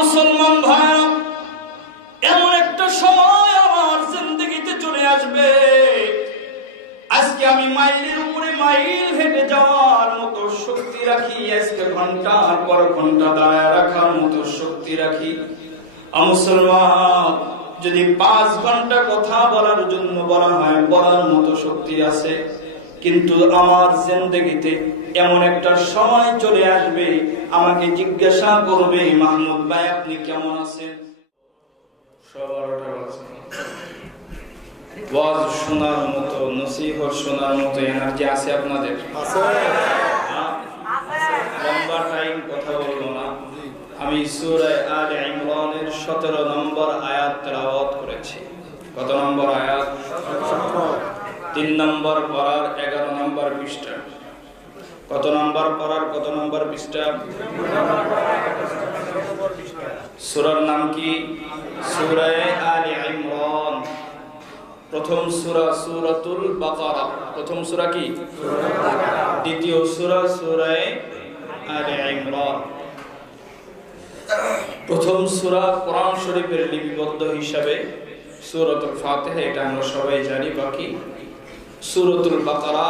মুসলমান ভাইরা, এমন একটা সময় আমার জিন্দেগিতে চলে আসবে, আজকে আমি মাইলের উপরে মাইল হেঁটে যাওয়ার মতো শক্তি রাখি, আজকে ঘন্টার পর ঘন্টা দাঁড়ায় রাখার মতো শক্তি রাখি। মুসলমান, যদি 5 ঘন্টা কথা বলার জন্য বলা হয়, বলার মতো শক্তি আছে, কিন্তু আমার জিন্দেগিতে এমন একটা সময় চলে আসবে, আমাকে জিজ্ঞাসা করবে, মাহমুদ ভাই আপনি কেমন আছেন? ওয়াজ শোনার মতো, নসিহত শোনার মতো এনার্জি আছে আপনাদের? লম্বা টাইম কথা বলবো না। আমি সূরা আলে ইমরানের 17 নম্বর আয়াত তেলাওয়াত করেছি। কত নম্বর আয়াত? 3 নম্বর পারার 11 নম্বর পৃষ্ঠা। কত নম্বর পারার কত নম্বর পৃষ্ঠা? সূরার নাম কি? সূরা আলে ইমরান। প্রথম সূরা সূরাতুল বাকারা। প্রথম সূরা কি? দ্বিতীয় সূরা সূরা আলে ইমরান। প্রথম সূরা কোরআন শরীফের লিপিবদ্ধ হিসাবে সূরাতুল ফাতিহা, এটা আমরা সবাই জানি। বাকি সূরাতুল বাকারা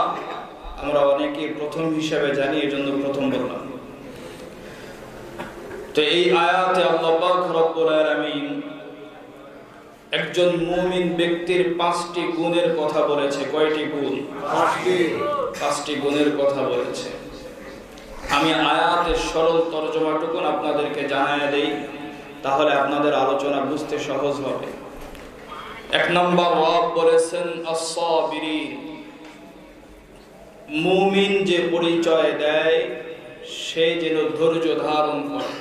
আমরা অনেকে প্রথম হিসাবে জানি, এজন্য প্রথম বললাম। তো এই আয়াতে আল্লাহ পাক রব্বুল আলামিন একজন মুমিন ব্যক্তির 5টি গুণের কথা বলেছে। কয়টি গুণ? 5টি গুণের কথা বলেছে। আমি আয়াতের সরল তরজমাটুকু আপনাদেরকে জানায় দেই, তাহলে আপনাদের আলোচনা বুঝতে সহজ হবে। 1 নম্বর, রব বলেছেন আস-সাবিরিন। মুমিন যে পরিচয় দেয়, সে যেন ধৈর্য ধারণ করে।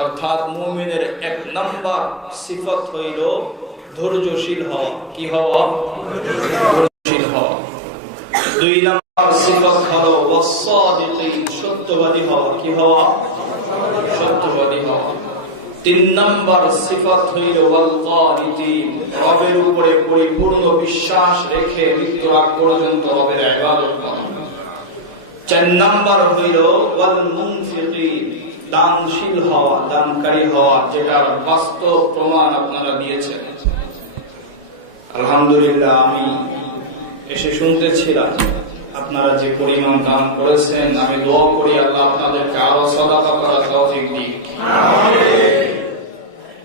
অর্থাৎ মুমিনের 1 নম্বর সিফত হইল ধৈর্যশীল হওয়া। কি হওয়া? ধৈর্যশীল হওয়া। 2 নম্বর সিফত হলো ওয়াস-সাদিকিন, সত্যবাদী হওয়া। কি হওয়া? সত্যবাদী হওয়া। 3 নম্বর সিফত হইল ওয়াল কানিতিন, রবের উপরে পরিপূর্ণ বিশ্বাস রেখে মৃত্যুর আগ পর্যন্ত রবের ইবাদত করা। 4 নম্বর হইল ওয়াল মুনফিকিন, দানশীল হওয়া, দানকারী হওয়া, যেটার বাস্তব প্রমাণ আপনারা দিয়েছেন। আলহামদুলিল্লাহ, আমি এসে শুনতেছিলাম আপনারা যে পরিমাণ দান করেছেন। আমি দোয়া করি আল্লাহ আপনাদেরকে আরো সাদাকা করার তৌফিক দিক। আমিন।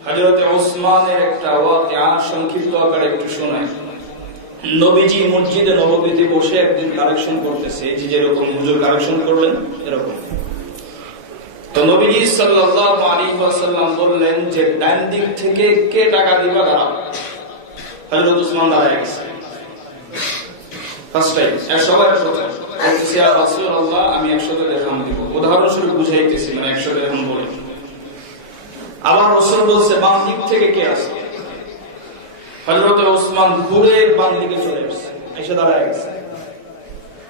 হযরত ওসমানের একটা ওয়াকিয়া সংক্ষিপ্ত আকারে একটু শোনাই। নবীজি মসজিদে নববীতে বসে একদিন কালেকশন করতেছে, যেরকম হুজুর কালেকশন করলেন এরকম। তো নবীজি সাল্লাল্লাহু আলাইহি ওয়াসাল্লাম বললেন যে ডান দিক থেকে কে টাকা দিবা দাঁড়াও। হযরত ওসমান দাঁড়ায় গেছে। ফার্স্ট টাইম সবাই বলতেছে ইয়া রাসূলুল্লাহ আমি 100 দিরহাম দিব। উদাহরণস্বরূপ বুঝাইতেছি, মানে 100 দিরহাম বলে। আবার রাসূল বলছে বাম দিক থেকে কে আসে? হযরত ওসমান ঘুরে বাম দিকে চলে আসছে, এসে দাঁড়ায় গেছে।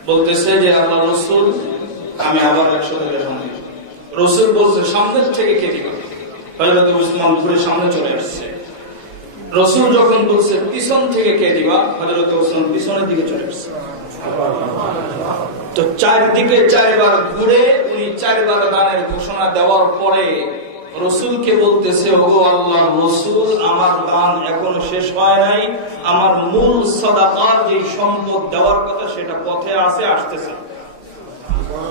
বলতেছে যে আল্লাহ রাসূল আমি আবার 100 দিরহাম দিব। রাসূল বলছে সামনের থেকে কে দিবে? হযরত ওসমান ঘুরে সামনে চলে আসছে। রাসূল যখন বলছে পিছন থেকে কে দিবা, হযরত ওসমান পিছনের দিকে চলে আসছে। তো চারদিকে চারবার ঘুরে উনি চারবার দানের ঘোষণা দেওয়ার পরে রসুলকে বলতেছে, ওগো আল্লাহর রাসূল, আমার দান এখনো শেষ হয় নাই, আমার মূল সাদাকার যে সম্পদ দেওয়ার কথা সেটা পথে আছে, আসতেছে।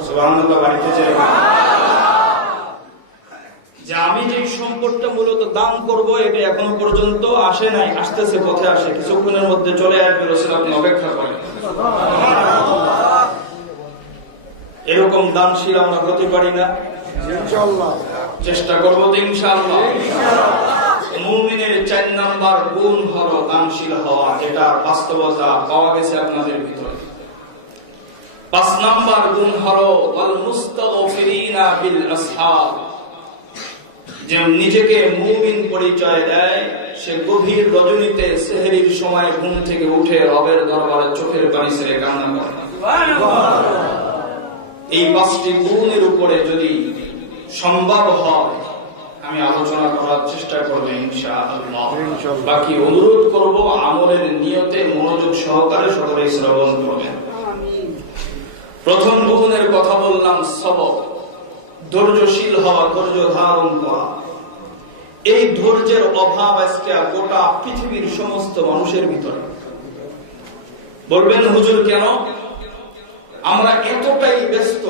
সুবহানাল্লাহ। বাড়িতেছে যে আমি যে সম্পদটা মূলত দান করব এটা এখনো পর্যন্ত আসে নাই, আসতেছে, পথে আসে, কিছুক্ষণের মধ্যে চলে আসবে। রাসূল আপনি অপেক্ষা করেন। এরকম দানশীল আমরা হতে পারি না? ইনশাআল্লাহ চেষ্টা করব তো ইনশাআল্লাহ। মুমিনের 4 নাম্বার গুণ হলো দানশীল হওয়া, যেটা বাস্তবতা পাওয়া গেছে আপনাদের ভিতরে। 5 নাম্বার গুণ হলো ওয়াল মুস্তাগফিরিনা বিল আসহার, যে নিজেকে মুমিন পরিচয় দেয় সে গভীর রজনীতে সেহরির সময় ঘুম থেকে উঠে রবের দরবারে চোখের পানি ছেড়ে কান্না করে। সুবহানাল্লাহ। এই 5টি গুণের উপরে যদি সম্ভব হয় আমি আলোচনা করার চেষ্টা করব ইনশাআল্লাহ। বাকি অনুরোধ করব আমলের নিয়তে মনোযোগ সহকারে সকলে শ্রবণ করবেন। প্রথম গুণের কথা বললাম সবর, ধৈর্যশীল হওয়া, ধৈর্য ধারণ করা। এই ধৈর্যের অভাব আজকে গোটা পৃথিবীর সমস্ত মানুষের ভিতরে। বলবেন হুজুর কেন? আমরা এতটাই ব্যস্ত,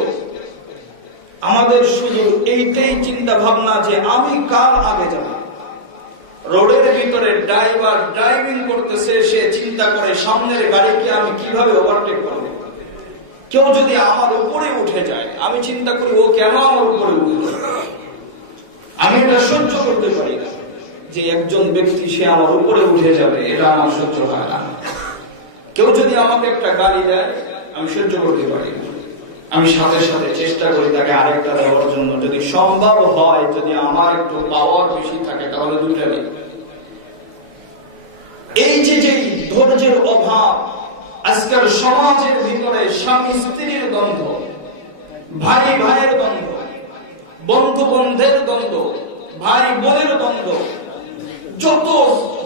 আমাদের শুধু এইটাই চিন্তা ভাবনা যে আমি কার আগে যাব। রোডের ভিতরে ড্রাইভার ড্রাইভিং করতেছে, সে চিন্তা করে সামনের গাড়িকে আমি কিভাবে ওভারটেক করব। কেউ যদি আমার উপরে উঠে যায়, আমি চিন্তা করি ও কেন আমার উপরে উঠে যায়। আমি এটা সহ্য করতে পারি না যে একজন ব্যক্তি সে আমার উপরে উঠে যাবে, এটা আমার সহ্য হয় না। কেউ যদি আমাকে একটা গালি দেয় আমি সহ্য করতে পারি না, আমি সাথে সাথে চেষ্টা করি তাকে আরেকটা দেওয়ার জন্য। যদি সম্ভব হয়, যদি আমার একটু পাওয়ার বেশি থাকে তাহলে দুইটা নেই। এই যে ধৈর্যের অভাব আজকাল সমাজের ভিতরে, স্বামী স্ত্রীর দ্বন্দ্ব, ভাই ভাইয়ের দ্বন্দ্ব, বন্ধু বন্ধের দ্বন্দ্ব, ভাই বোনের দ্বন্দ্ব, যত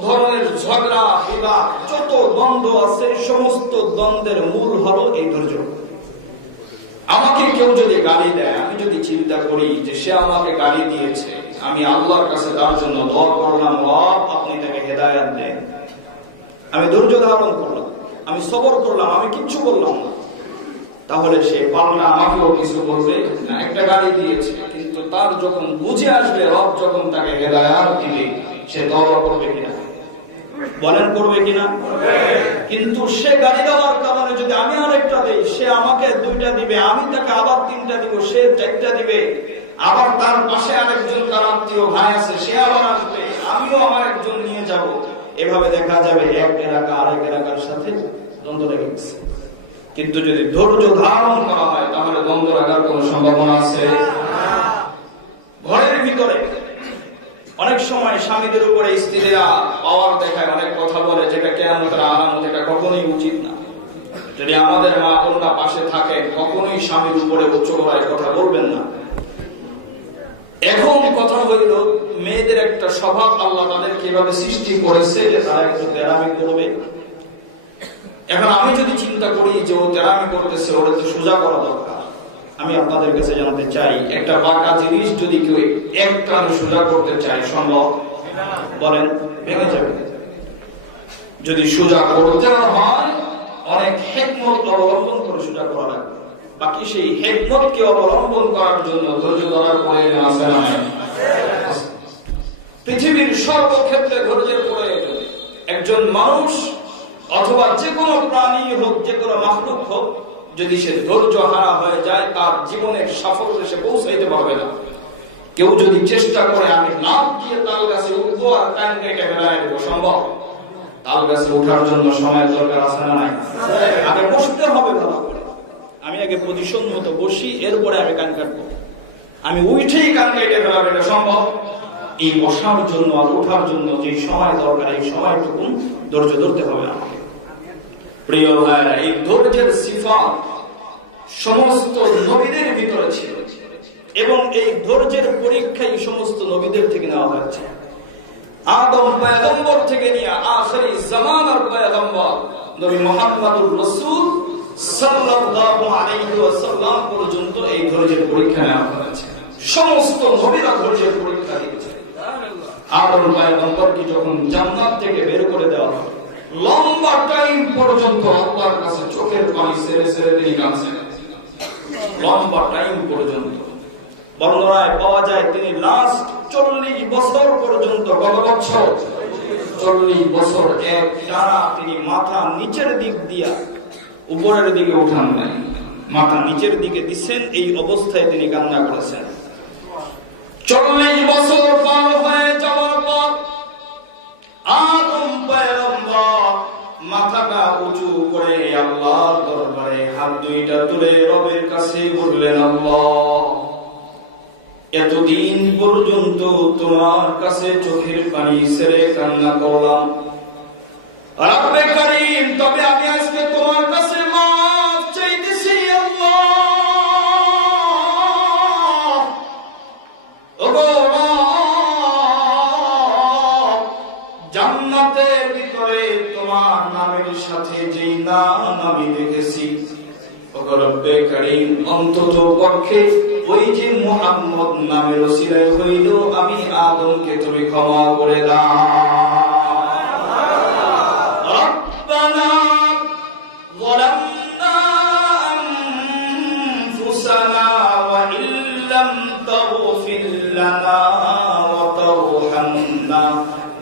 ধরনের ঝগড়া বিবাদ, যত দ্বন্দ্ব আছে, সমস্ত দ্বন্দ্বের মূল হলো এই ধৈর্য। আমাকে কেউ যদি গালি দেয়, আমি যদি চিন্তা করি যে সে আমাকে গালি দিয়েছে, আমি আল্লাহর কাছে তার জন্য দোয়া করলাম, রব আপনি তাকে হেদায়েত দেন। আমি ধৈর্য ধারণ করলাম, আমি সবর করলাম, আমি কিচ্ছু বললাম না, তাহলে সে পাল্টা আমাকেও কিছু বলবে। একটা গালি দিয়েছে, কিন্তু তার যখন বুঝে আসবে রব যখন তাকে হেদায়েত দিবে, সে তওবা করবে কিনা? বলেন করবে কিনা? কিন্তু সে গালি দেওয়ার কারণে যদি আমি আরেকটা দেই, সে আমাকে 2টা দিবে, আমি তাকে আবার 3টা দিব, সে 4টা দিবে, আবার তার পাশে আরেকজন তার আত্মীয় ভাই আছে, সে আবার আসবে, আমিও আমার একজন নিয়ে যাব। এভাবে দেখা যাবে এক এলাকা আরেক এলাকার সাথে দ্বন্দ্ব লেগে গেছে। কিন্তু যদি ধৈর্য ধারণ করা হয় তাহলে দ্বন্দ্ব লাগার কোন সম্ভাবনা আছে? ঘরের ভিতরে অনেক সময় স্বামীদের উপরে স্ত্রীরা পাওয়ার দেখায়, অনেক কথা বলে, যেটা কিয়ামতের আলামত, এটা কখনোই উচিত না। যদি আমাদের মা বোনরা পাশে থাকে, কখনোই স্বামীর উপরে উচ্চ গলায় কথা বলবেন না। এখন কথা হইল, মেয়েদের একটা স্বভাব আল্লাহ তাদের কিভাবে সৃষ্টি করেছে যে তারা একটু তেরামি করবে। এখন আমি যদি চিন্তা করি যে ও তেরামি করতেছে, ওরা তো সোজা করা দরকার, আমি আপনাদের কাছে জানাতে চাই, একটা বাঁকা জিনিস যদি কেউ একটা সোজা করতে চায়, সম্ভব? বলেন, ভেঙে যাবে। যদি সোজা করতে হয়, অনেক হিকমত অবলম্বন করে সোজা করা লাগবে। বাকি সেই হিকমতকে অবলম্বন করার জন্য ধৈর্য ধরার প্রয়োজন আছে না? পৃথিবীর সর্বক্ষেত্রে ধৈর্যের প্রয়োজন। একজন মানুষ অথবা যে কোনো প্রাণী হোক, যে কোনো মাখলুক হোক, যদি সে ধৈর্য হারা হয়ে যায়, তার জীবনের সাফল্যে সে পৌঁছাইতে পারবে না। কেউ যদি চেষ্টা করে আমি লাভ দিয়ে তাল গাছে উঠবো আর টাইম কেটে ফেলায় দেবো, সম্ভব? তাল গাছে ওঠার জন্য সময়ের দরকার আছে না নাই? আগে বসতে হবে ভালো করে। আমি আগে পজিশন মতো বসি, এরপরে আমি কান কাটবো। আমি উঠেই কান কেটে ফেলাবো, এটা সম্ভব? এই বসার জন্য আর ওঠার জন্য যে সময় দরকার, এই সময়টুকু ধৈর্য ধরতে হবে আমাকে। প্রিয় ভাইরা, এই ধৈর্যের সিফাত সমস্ত নবীদের ভিতরে ছিল এবং এই ধৈর্যের পরীক্ষাই সমস্ত নবীদের থেকে নেওয়া হয়েছে। আদম পয়গম্বর থেকে নিয়ে আখিরি জামানার পয়গম্বর নবী মুহাম্মদুর রাসূল সাল্লাল্লাহু আলাইহি ওয়াসাল্লাম পর্যন্ত এই ধৈর্যের পরীক্ষা নেওয়া হয়েছে। সমস্ত নবীরা ধৈর্যের পরীক্ষা দিয়েছে। আদম পয়গম্বরকে যখন জান্নাত থেকে বের করে দেওয়া হয়, লম্বা টাইম পর্যন্ত আল্লাহর কাছে চোখের পানি ছেড়ে ছেড়ে তিনি কাঁদছেন। লম্বা টাইম পর্যন্ত বর্ণনায় পাওয়া যায় তিনি লাস্ট 40 বছর পর্যন্ত, কত বছর? 40 বছর এক টানা তিনি মাথা নিচের দিক দিয়া উপরের দিকে উঠান নাই, মাথা নিচের দিকে দিচ্ছেন। এই অবস্থায় তিনি কান্না করেছেন। 40 বছর পার হয়ে যাওয়ার পর আদম পয়গম্বর মাথাটা উঁচু করে আল্লাহর দরবারে হাত দুইটা তুলে রবের কাছে বললেন, আল্লাহ, এতদিন পর্যন্ত তোমার কাছে চোখের পানি ছেড়ে কান্না করলাম, রব্বে কারীম, তবে আমি আজকে তোমার কাছে মাফ চাইতেছি। আল্লাহ, ওগো জান্নাতের ভিতরে তোমার নামের সাথে যেই নাম আমি দেখেছি, ওগো রব্বে কারীম, অন্তত পক্ষে ওই যে মুহাম্মদ নামের ওসিলায় হইল আমি আদমকে তুমি ক্ষমা করে দাও। রব্বানা যালামনা আনফুসানা ওয়া ইল্লাম তাগফির লানা ওয়া তারহামনা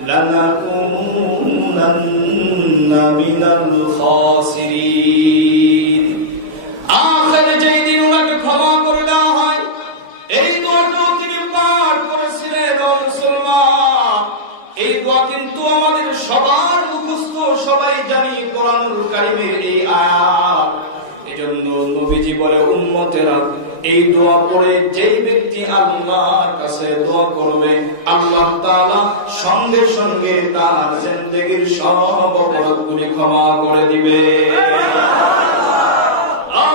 লানাকুনান্না মিনাল খাসিরিন। আখির যেই দিন ওনাকে ক্ষমা করে দেওয়া হয়, এই দোয়াটাও তিনি পাঠ করেছিলেন। মুসলমান, এই দোয়া কিন্তু আমাদের সবার মুখস্থ, সবাই জানি কোরআনুল কারীমের এই আয়াত। এজন্য নবীজি বলে, উম্মতেরা এই দোয়া পড়ে যেই ব্যক্তি আল্লাহর কাছে দোয়া করবে, আল্লাহ তাআলা সঙ্গে সঙ্গে তার জিন্দেগীর সব অপরাধগুলি ক্ষমা করে দিবে।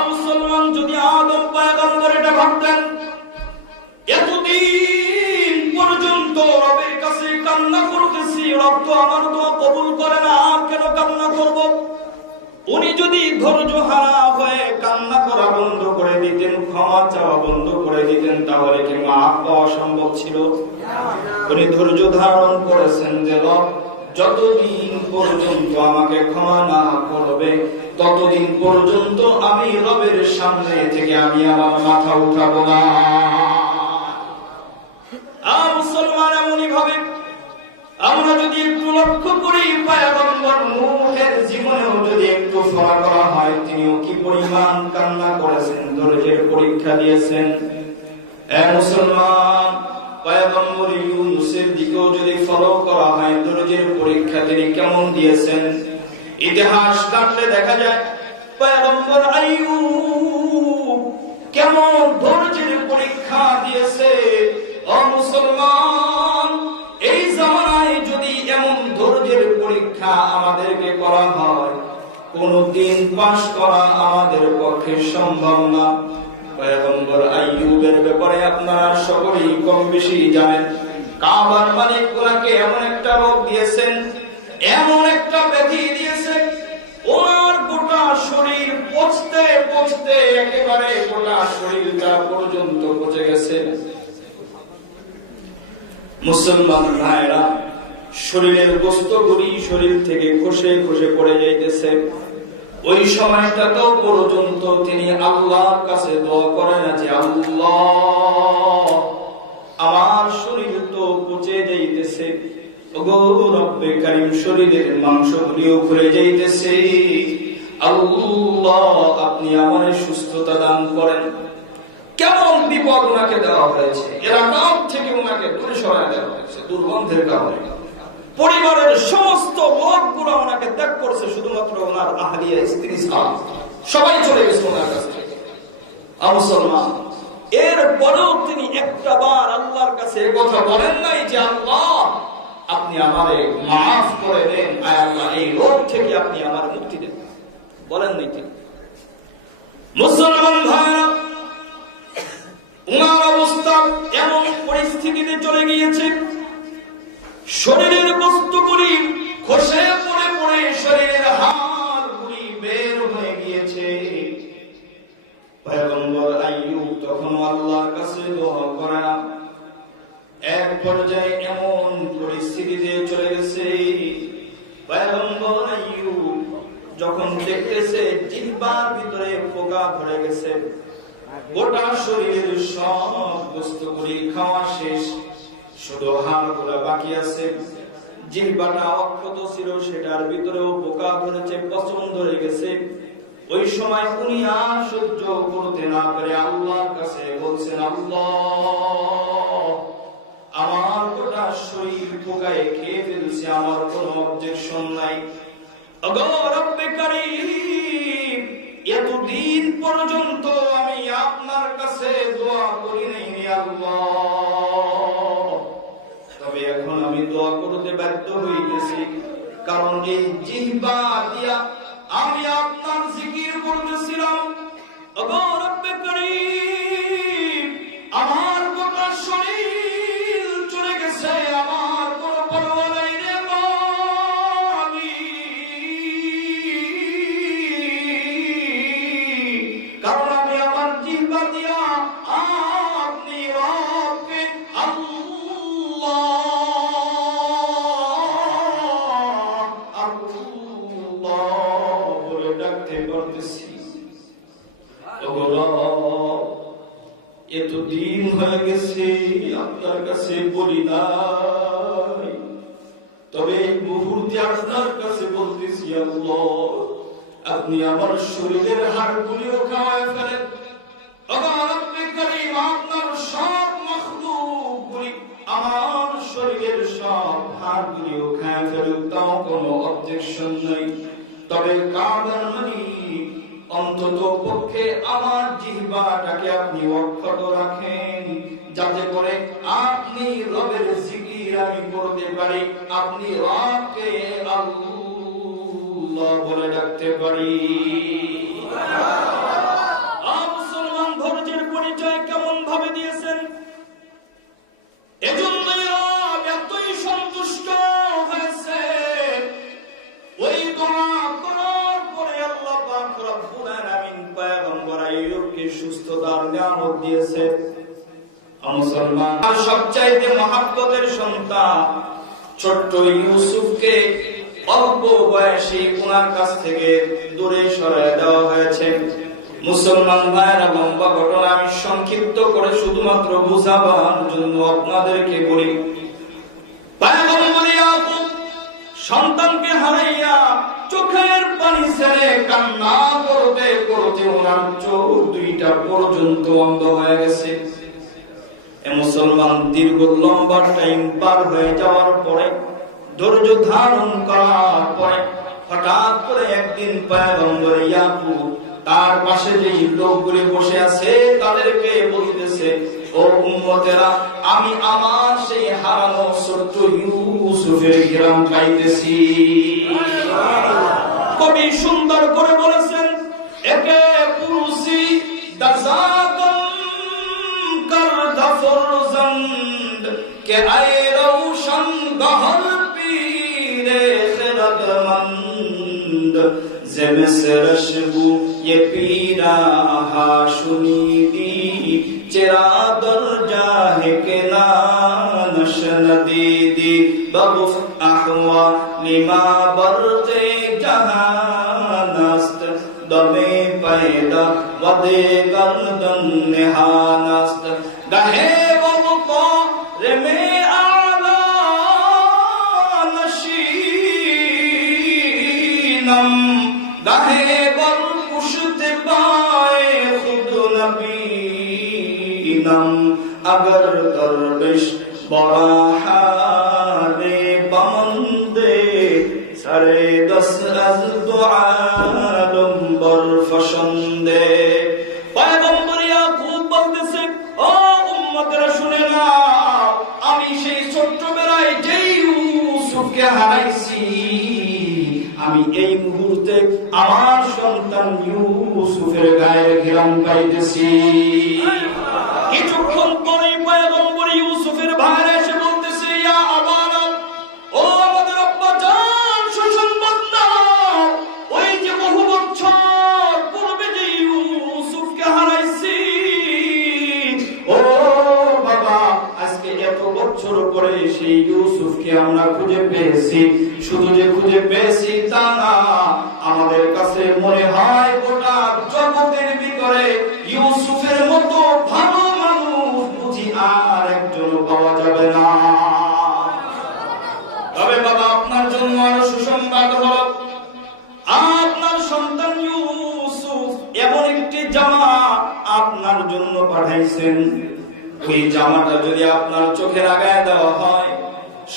মুসলমান, যদি আদম পয়গম্বর এটা ভাবতেন, এতদিন পর্যন্ত রবের কাছে কান্না করতেছি, রব তো আমার দোয়া কবুল করে না, কেন কান্না করব? উনি যদি ধৈর্য হারা হয়ে কান্না করা বন্ধ করে দিতেন, ক্ষমা চাওয়া বন্ধ করে দিতেন, তাহলে কি মাফ পাওয়া সম্ভব ছিল? উনি ধৈর্য ধারণ করেছেন যে রব যতদিন পর্যন্ত আমাকে ক্ষমা না করবে, ততদিন পর্যন্ত আমি রবের সামনে থেকে আমি আমার মাথা উঠাবো না। মুসলমান, এমনই ভাবে আমরা যদি একটু লক্ষ্য করি, পয়গম্বর নূহের জীবনেও যদি একটু ফলো করা হয়, তিনিও কি পরিমাণ কান্না করেছেন, ধৈর্যের পরীক্ষা দিয়েছেন। মুসলমান, পয়গম্বর ইউনূসের দিকেও যদি ফলো করা হয়, ধৈর্যের পরীক্ষা তিনি কেমন দিয়েছেন। ইতিহাস ঘাটলে দেখা যায় পয়গম্বর আইয়ুব কেমন ধৈর্যের পরীক্ষা দিয়েছে। ও মুসলমান, এই জামানায় যদি এমন ধৈর্যের পরীক্ষা আমাদেরকে করা হয়, কোনদিন পাশ করা আমাদের পক্ষে সম্ভব না। পয়গম্বর আইয়ুবের ব্যাপারে আপনারা সকলেই কম বেশি জানেন। কাবার মালিক ওনাকে এমন একটা রোগ দিয়েছেন, এমন একটা ব্যাধি দিয়েছেন, ওনার গোটা শরীর পচতে পচতে একেবারে গোটা শরীরটা পর্যন্ত পচে গেছে। মুসলমান ভাইরা, শরীরের গোস্তগুলি শরীর থেকে খসে খসে পড়ে যাইতেছে। ওই সময়টাতেও পর্যন্ত তিনি আল্লাহর কাছে দোয়া করেন যে, আল্লাহ, আমার শরীর তো পচে যাইতেছে, ওগো রব্বে কারীম, শরীরের মাংসগুলিও খুলে যাইতেছে, আল্লাহ আপনি আমারে সুস্থতা দান করেন। কেমন বিপদ ওনাকে দেওয়া হয়েছে, এলাকার থেকে ওনাকে দূরে সরায় দেওয়া হয়েছে দুর্গন্ধের কারণে। পরিবারের সমস্ত লোকগুলো ওনাকে ত্যাগ করছে, শুধুমাত্র ওনার আহলিয়া স্ত্রী ছাড়া সবাই চলে গেছে ওনার কাছ থেকে। মুসলমান, এরপরেও তিনি একটা বার আল্লাহর কাছে কথা বলেন নাই যে, আল্লাহ আপনি আমারে মাফ করে দেন, আল্লাহ এই রোগ থেকে আপনি আমার মুক্তি দেন, বলেন নাই তিনি। মুসলমান ভাইরা, উনার অবস্থা এমন পরিস্থিতিতে চলে গিয়েছে, শরীরের বস্তুগুলি খসে পড়ে পড়ে শরীরের হাড়গুলি বের হয়ে গিয়েছে। পয়গম্বর আইয়ুব তখন আল্লাহর কাছে দোয়া করে না। এক পর্যায়ে এমন পরিস্থিতিতে চলে গেছে, পয়গম্বর আইয়ুব যখন দেখতেছে জিহ্বার ভিতরে পোকা ধরে গেছে, গোটা শরীরের সব বস্তুগুলি খাওয়া শেষ, শুধু হাড়গুলো বাকি আছে। জিহ্বাটা অক্ষত ছিল, সেটার ভিতরেও পোকা ধরেছে, পচন ধরে গেছে। ওই সময় উনি আর সহ্য করতে না পেরে আল্লাহর কাছে বলছেন, আল্লাহ, আমার গোটা শরীর পোকায় খেয়ে ফেলছে, আমার কোনো অবজেকশন নাই। ওগো রব্বে কারীম, এতদিন পর্যন্ত আমি আপনার কাছে দোয়া করি নাই আল্লাহ, তবে এখন আমি দোয়া করতে বাধ্য হইতেছি, কারণ এই জিহ্বা দিয়া আমি আপনার জিকির করতেছিলাম। ওগো রব্বে কারীম, আমার গোটা শরীর চলে গেছে, আমার কোনো পরোয়া নাই রে মালিক, কারণ আমি আমার জিহ্বা দিয়া আপনি রবকে আল্লাহ বলে ডাকতে পারতেছি। এতদিন হয়ে গেছে আপনার কাছে বলি নাই, তবে এই মুহূর্তে আপনার কাছে বলতেছি, আল্লাহ, আপনি আমার শরীরের হাড়গুলিও খাওয়ায় ফেলেন। আপনার সব মাখলুকগুলি আমার শরীরের সব হাড়গুলিও খায় ফেলুক, তাও কোনো অবজেকশন নাই। তবে কাবার মালিক, অন্তত পক্ষে আমার জিহ্বাটাকে আপনি অক্ষত রাখেন, যাতে করে আপনি রবের জিকির আমি করতে পারি, আপনি রবকে আল্লাহ বলে ডাকতে পারি। মুসলমান ধৈর্যের পরিচয় কেমন ভাবে দিয়েছেন, এজন্যই রব এতই সন্তুষ্ট হয়েছে। ওই দোয়া করার পরে আল্লাহ পাক রব্বুল আলামিন পয়গম্বর আইয়ুবকে সুস্থতার নিয়ামত দিয়েছে। মুসলমান সবচাইতে মহব্বতের সন্তান ছোট্ট ইউসুফকে অল্প বয়সে ওনার কাছ থেকে দূরে সরিয়ে দেওয়া হয়েছে। মুসলমান ভাইয়েরা, লম্বা ঘটনা আমি সংক্ষিপ্ত করে শুধুমাত্র বুঝাবার জন্য আপনাদেরকে বলি। পয়গম্বর ইয়াকুব সন্তানকে হারাইয়া চোখের পানি ছেড়ে কান্না করতে করতে ওনার চোখ দুইটা পর্যন্ত অন্ধ হয়ে গেছে। মুসলমান দীর্ঘ লম্বা টাইম পার হয়ে যাওয়ার পরে, ধৈর্য ধারণ করার পরে, হঠাৎ করে একদিন পয়গম্বর ইয়াকুব তার পাশে যে লোকগুলি বসে আছে তাদেরকে বলতেছে, ও উম্মতেরা, আমি আমার সেই হারানো ছোট্ট ইউসুফের গ্রাম পাইতেছি। কবি সুন্দর করে বলেছেন, একে পুরুষি দাজাগম কর দফরজন্দ কে আয়ে রওশন গহর পীরে খিরদমন্দ ज़े मिस्रशबू ये पीरा हाशुनीदी चेरा दर जाहे के नानश नदीदी बगुफ अहवा लिमा बरक़े जहानस्त दमे पैदा वदे गर्दन निहानस्त गहे वक़्ता रेमे आला नशीनम गाहे बर पुश्ते पाए खुद नबीनम अगर दरविश बड़ा हारे बमंदे सरे दस अज दुआलम बर फशंदे। পয়গম্বর ইয়াকুব বলতেছে, ও উম্মতরা শুনে নাও, আমি সেই ছোট্টবেলায় যেই ইউসুফকে হারাইছি, আমি এই মুহূর্তে আমার সন্তান ইউসুফের গায়ের ঘ্রাণ পাইতেছি। কিছুক্ষণ পরেই পয়গম্বর ইউসুফের ভাইরা এসে বলতেছে, ইয়া আবানা, ও আমাদের আব্বা জান, সুসংবাদ দাও, ওই যে বহু বছর পূর্বে যে ইউসুফকে হারাইছি বছর পরে সেই ইউসুফকে আমরা খুঁজে পেয়েছি। শুধু যে খুঁজে পেয়েছি তা না, আমাদের কাছে মনে হয় গোটা জগতের ভিতরে ইউসুফের মতো ভালো মানুষ বুঝি আর একজন পাওয়া যাবে না। তবে বাবা, আপনার জন্য আরো সুসংবাদ হলো, আপনার সন্তান ইউসুফ এমন একটি জামা আপনার জন্য পাঠাইছেন, ওই জামাটা যদি আপনার চোখে লাগায় দেওয়া হয়,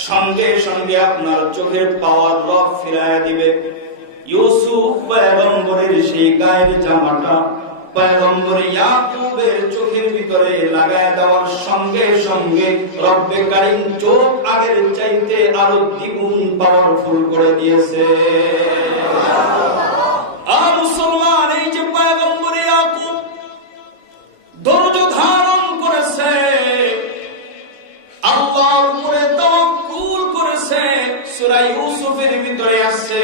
সঙ্গে সঙ্গে আপনার চোখের পাওয়ার রব ফিরায় দিবে। ইউসুফ পয়গম্বরের সেই গায়ের জামাটা পয়গম্বর ইয়াকুবের চোখের ভিতরে লাগায় দেওয়ার সঙ্গে সঙ্গে রব্বে কারীম চোখ আগের চাইতে আরো দ্বিগুণ পাওয়ারফুল করে দিয়েছে। মুসলমান, এই যে পয়গম্বর ইয়াকুব ধৈর্য ধারণ করেছে, আল্লাহর উপরে তাওয়াক্কুল করেছে, সূরা ইউসুফের ভিতরে আছে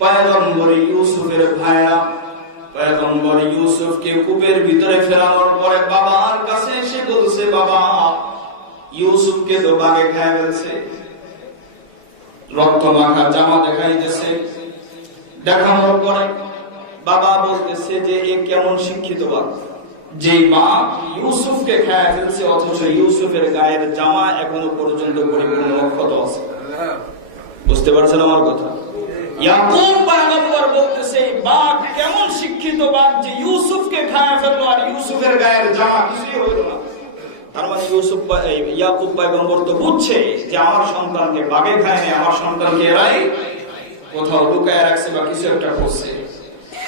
পয়গম্বর ইউসুফের ভাইরা পয়গম্বর ইউসুফকে কূপের ভিতরে ফেরানোর পরে বাবার কাছে এসে বলছে, বাবা, ইউসুফকে তো বাঘে খেয়ে ফেলছে। রক্ত মাখা জামা দেখাইতেছে। দেখানোর পরে বাবা বলতেছে যে এ কেমন শিক্ষিত বাঘ, যে বাঘ ইউসুফকে খেয়ে ফেলছে, অথচ ইউসুফের গায়ের জামা এখনো পর্যন্ত পরিপূর্ণ অক্ষত আছে। বুঝতে পারছেন আমার কথা? ইয়াকুব পয়গম্বর বলতেছে বাঘ কেমন শিক্ষিত বাঘ যে ইউসুফকে খেয়ে ফেললো আর ইউসুফের গায়ের জামা কিছুই হইল না। তার মানে ইয়াকুব পয়গম্বর তো বুঝছে যে আমার সন্তানকে বাঘে খায়নি, আমার সন্তানকে এরাই কোথাও লুকায় রাখছে বা কিছু একটা করছে।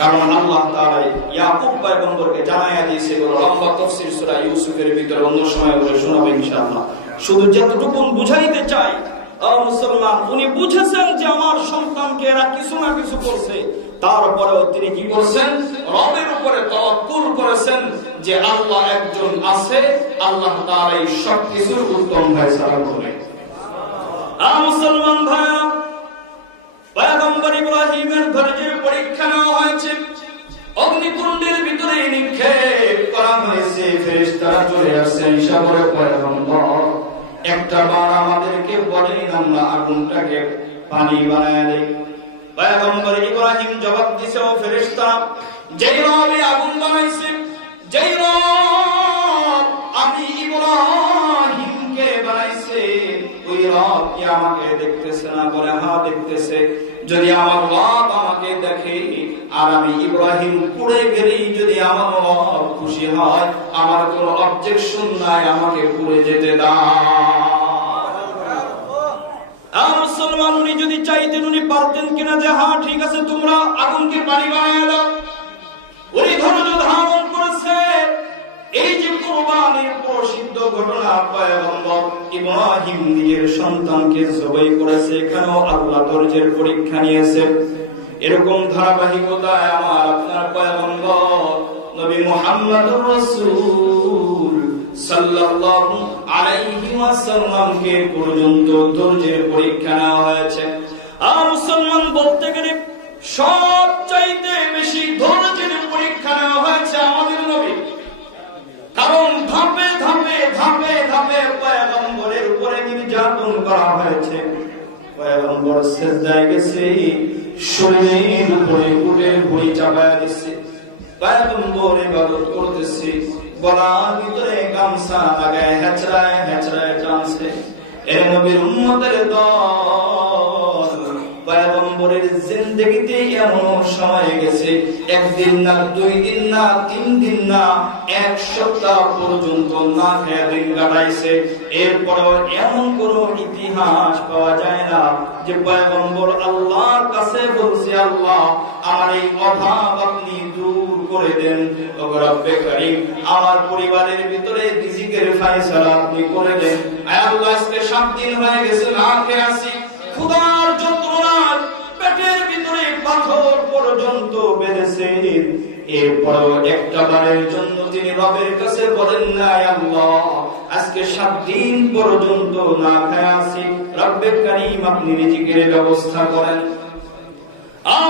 কারণ আল্লাহ তাআলা ইয়াকুব পয়গম্বরকে জানাইয়া দিয়েছে, বড় লম্বা তাফসীর সূরা ইউসুফের ভিতরে অন্য সময় বলে শোনাবে ইনশাআল্লাহ। শুধু যতটুকু বুঝাইতে চাই, মুসলমান, উনি বুঝেছেন যে আমার সন্তানকে এরা কিছু না কিছু করছে, তারপরেও তিনি কি করছেন? রবের উপরে তাওয়াক্কুল করেছেন যে আল্লাহ একজন আছে, আল্লাহ তাআলা এই সবকিছুর উত্তম ফয়সালা করবেন। মুসলমান ভাইরা, পয়গম্বর ইব্রাহিমের ধৈর্যের পরীক্ষা নেওয়া হয়েছে, অগ্নিকুণ্ডের ভিতরে নিক্ষেপ করা হয়েছে, ফেরেশতারা চলে আসছেন সাগরে, পয়গম্বর একটা বার আমাদেরকে বলেন আমরা আগুনটাকে পানি বানায় দেই। পয়গম্বর ইব্রাহিম জবাব দিছে, ও ফেরেশতা, যেই রবে আগুন বানাইছে, যেই রব আমি ইব্রাহিমকে বানাইছে, ওই রব কি আমাকে দেখতেছে না? বলে হ্যাঁ দেখতেছে। যদি আমার রব আমাকে দেখে আর আমি ইব্রাহিম পুড়ে গেলেই যদি আমার রব খুশি হয়, আমার কোনো অবজেকশন নাই, আমাকে পুড়ে যেতে দাও। মুসলমান, উনি যদি চাইতেন উনি পারতেন কিনা যে হ্যাঁ ঠিক আছে তোমরা আগুনকে পানি বানিয়ে দাও। উনি ধৈর্য ধারণ করেছে। এই যে কুরবানির প্রসিদ্ধ ঘটনা, পয়গম্বর ইব্রাহিম নিজের সন্তানকে জবাই করেছে, এখানেও আল্লাহ ধৈর্যের পরীক্ষা নিয়েছে। এরকম ধারাবাহিকতায় আমার আপনার পয়গম্বর নবী মুহাম্মদুর রাসূল সাল্লাল্লাহু আলাইহি ওয়াসাল্লামকে পর্যন্ত ধৈর্যের পরীক্ষা নেওয়া হয়েছে। আর মুসলমান, বলতে গেলে সবচাইতে বেশি ধৈর্যের পরীক্ষা নেওয়া হয়েছে আমাদের নবী। কারণ ধাপে ধাপে ধাপে ধাপে পয়গম্বরের উপরে নির্যাতন করা হয়েছে। পয়গম্বর সিজদায় গেছে, শরীরের উপরে উটের ভুঁড়ি চাপায়া দিচ্ছে। পয়গম্বর ইবাদত করতেছে, গলার ভিতরে গামছা লাগায় হেঁচড়ায় হেঁচড়ায় টানছে। এর নবীর উম্মতের দল পয়গম্বরের জিন্দেগিতে এমন সময় গেছে, একদিন না, 2 দিন না, 3 দিন না, 1 সপ্তাহ পর্যন্ত না খেয়ে দিন কাটাইছে। এরপরও এমন কোন ইতিহাস পাওয়া যায় না যে পয়গম্বর আল্লাহর কাছে বলছে, আল্লাহ আমার এই অভাব আপনি দূর করে দেন, ও রব্বে কারীম আমার পরিবারের ভিতরে রিজিকের ফয়সালা আপনি করে দেন। আল্লাহ আজকে 7 দিন হয়ে গেছে না খেয়ে আছি, ক্ষুধার যন্ত্রণার পেটের ভিতরে পাথর পর্যন্ত বেঁধেছে। এরপরও একটা বারের জন্য তিনি রবের কাছে বলেন না, আল্লাহ আজকে 7 দিন পর্যন্ত না খেয়ে আছি, রব্বে কারীম আপনি রিজিকের ব্যবস্থা করেন।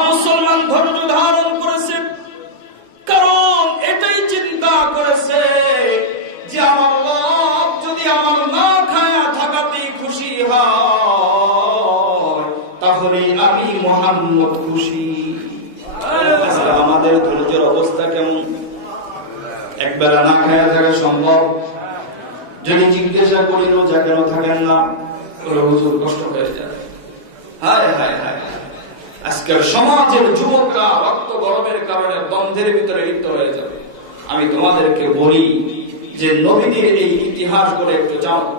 মুসলমান ধৈর্য ধারণ করেছে, কারণ এটাই চিন্তা করেছে যে আমার রব যদি আমার না খায়া উম্মত খুশি। আজকে আমাদের ধৈর্যের অবস্থা কেমন? একবেলা না খায়া থাকা সম্ভব? যদি জিজ্ঞাসা করি রোজা কেন থাকেন না, হুজুর কষ্ট হয়ে যায়। হায় হায় হায়, আজকের সমাজের যুবকরা রক্ত গরমের কারণে দ্বন্দ্বের ভিতরে লিপ্ত হয়ে যাবে। আমি তোমাদেরকে বলি যে নবীদের এই ইতিহাস করে একটু জানো।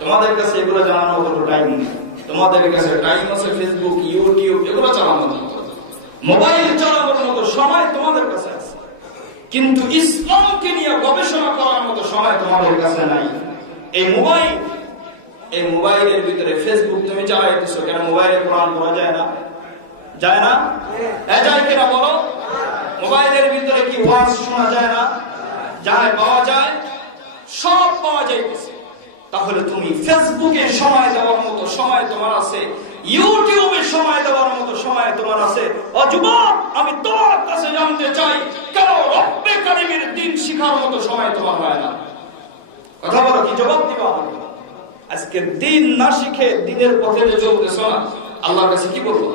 তোমাদের কাছে এগুলো জানানোর মতো টাইম নেই। তোমাদের কাছে টাইম আছে ফেসবুক, ইউটিউব এগুলো চালানোর মতো, মোবাইল চালানোর মতো সময় তোমাদের কাছে আছে, কিন্তু ইসলামকে নিয়ে গবেষণা করার মতো সময় তোমাদের কাছে নাই। এই মোবাইলের ভিতরে ফেসবুক তুমি চালাইতেছো কেন? মোবাইলে কোরআন পড়া যায় না? যায় না? যায় কিনা বলো? মোবাইলের ভিতরে কি ওয়াজ শোনা যায় না? যায়, পাওয়া যায়, সব পাওয়া যাইতেছে। তাহলে তুমি ফেসবুকে সময় দেওয়ার মতো সময় তোমার আছে, ইউটিউবে সময় দেওয়ার মতো সময় তোমার আছে। ও যুবক, আমি তোমার কাছে জানতে চাই, কেন রব্বে কারিমের দিন শিখার মতো সময় তোমার হয় না? কথা বলো, কি জবাব দিবা? আজকে দিন না শিখে দিনের পথে যে চলতেছ না, আল্লাহর কাছে কি বলবো?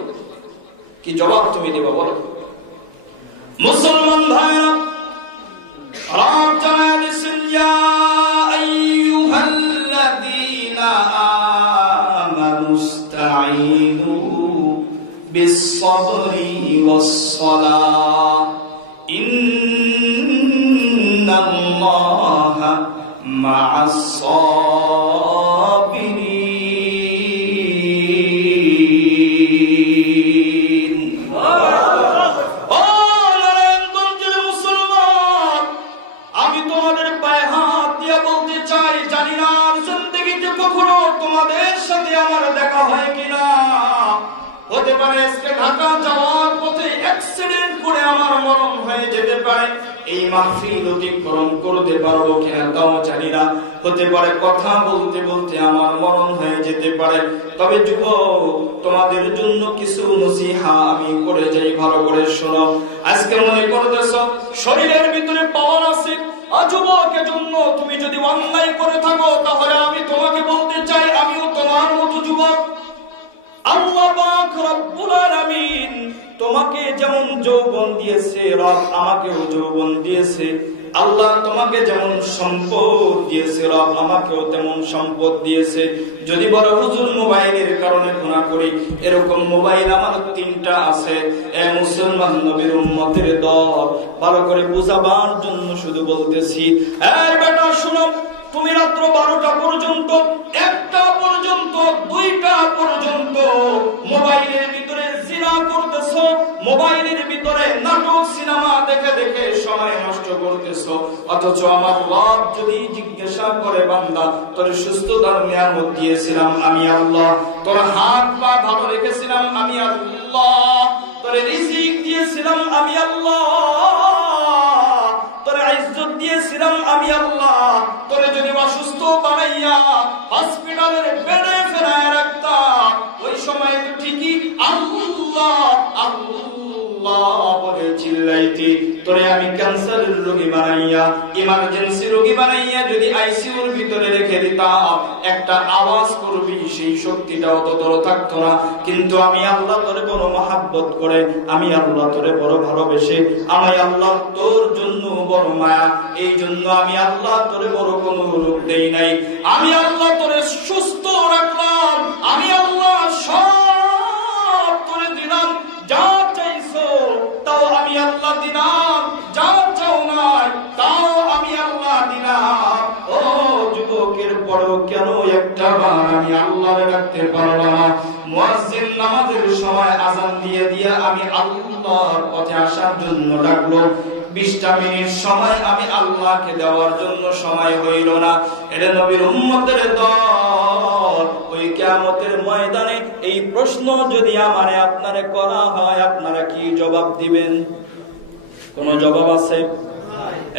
কি জবাব তুমি দিবা বলো? মুসলমান ভাইরা, রব জানায় দিয়েছেন, ইয়া আইয়ুহাল্লাযীনা আমানুস্তাঈনু বিস-সাবরি ওয়াস-সালাহ ইন্নাল্লাহা মা'আস-সাবিরিন। আমি তোমাদের পায়ে হাত দিয়ে বলতে চাই, জানি না জিন্দেগিতে কখনো তোমাদের সাথে আমার দেখা হয় কিনা। হতে পারে আজকে ঢাকা যাওয়ার পথে অ্যাক্সিডেন্ট করে আমার মরণ হয়ে যেতে পারে। এই মাহফিল অতিক্রম করতে পারবো কিনা তাও জানি না। হতে পারে কথা বলতে বলতে আমার মরণ হয়ে যেতে পারে। তবে যুবক, তোমাদের জন্য কিছু নসিহা আমি করে যাই, ভালো করে শোনো। আজকে মনে করতেছ শরীরের ভিতরে পাওয়ার আছে, যুবকের জন্য তুমি যদি অন্যায় করে থাকো, তাহলে আমি তোমাকে বলতে চাই, আমিও তোমার মতো যুবক। আল্লাহ পাক রব্বুল আলামিন তোমাকে যেমন যৌবন দিয়েছে, রব আমাকেও যৌবন দিয়েছে। আল্লাহ তোমাকে যেমন সম্পদ দিয়েছে, রব আমাকেও তেমন সম্পদ দিয়েছে। যদি বড় হুজুর মোবাইলের কারণে গুনাহ করি, এরকম মোবাইল আমার 3টা আছে। মুসলমান নবীর উম্মতের দল, ভালো করে বুঝাবার জন্য শুধু বলতেছি। এই বেটা শুনো, তুমি রাত্র 12টা পর্যন্ত, 1টা পর্যন্ত, 2টা পর্যন্ত মোবাইলের ভিতরে জিনা করতেছো, মোবাইলের ভিতরে নাটক সিনেমা দেখে দেখে সময় নষ্ট করতেছো। অথচ আমার রব যদি জিজ্ঞাসা করে, বান্দা তোর সুস্থতার নিয়ামত দিয়েছিলাম আমি আল্লাহ, তোর হাত পা ভালো রেখেছিলাম আমি আল্লাহ, তোর রিজিক দিয়েছিলাম আমি আল্লাহ, তোর ইজ্জত দিয়েছিলাম আমি আল্লাহ, তোরে যদি অসুস্থ বানাইয়া হসপিটালের বেডে ফেরায় রাখতাম, ওই সময় তো ঠিকই আল্লাহ আল্লাহ বলে চিল্লাইতি। তোরে আমি ক্যান্সারের রোগী বানাইয়া, ইমার্জেন্সি রোগী বানাইয়া যদি আইসিইউর ভিতরে রেখে দিতাম, একটা আওয়াজ করবি সেই শক্তিটাও তো তোর থাকতো না। কিন্তু আমি আল্লাহ তোরে বড় মহাব্বত করে, আমি আল্লাহ তোরে বড় ভালোবেসে, আমি আল্লাহ তোর জন্য বড় মায়া, এই জন্য আমি আল্লাহ তোরে বড় কোনো রূপ দেই নাই। আমি আল্লাহ তোরে সুস্থ রাখলাম, আমি আল্লাহ সব তোরে দিলাম, যা চাইছো তাও আমি আল্লাহ দিলাম, যা চাও নাই তাও আমি আল্লাহ দিলাম। ও যুবকের বড় কেন একটা বার আমি আল্লাহরে রাখতে পারলাম না? মুয়াজ্জিন নামাজের সময় আযান দিয়ে দিয়া আমি আল্লাহর পথে আসার জন্য ডাকলো, 20টা মিনিট সময় আমি আল্লাহকে দেওয়ার জন্য সময় হইল না। এটা নবীর উম্মতের দল। ওই কিয়ামতের ময়দানে এই প্রশ্ন যদি আমারে আপনারে করা হয়, আপনারা কি জবাব দিবেন? কোন জবাব আছে?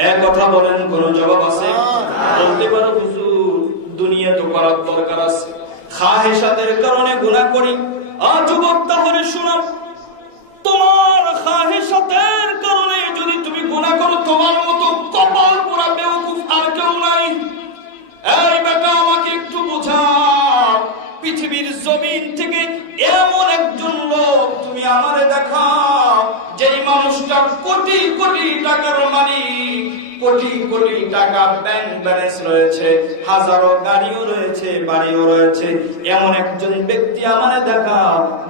এক কথা বলেন, কোন জবাব আছে? বলতে পারো হুজুর দুনিয়া তো করার দরকার আছে, খাহেশাতের কারণে গুনাহ করি। যুবক তাহলে শুনো, তোমার খাহেশাতের কারণে যদি তুমি গুনাহ করো, তোমার মতো কপাল পোড়া বেওকুফ আর কেউ নাই। এই বেটা আমাকে একটু বোঝাও, পৃথিবীর জমিন থেকে এমন একজন লোক তুমি আমারে কোটি কোটি টাকা ব্যাংক ব্যালেন্স রয়েছে, হাজারো গাড়িও রয়েছে, বাড়িও রয়েছে, এমন একজন ব্যক্তি আমারে দেখা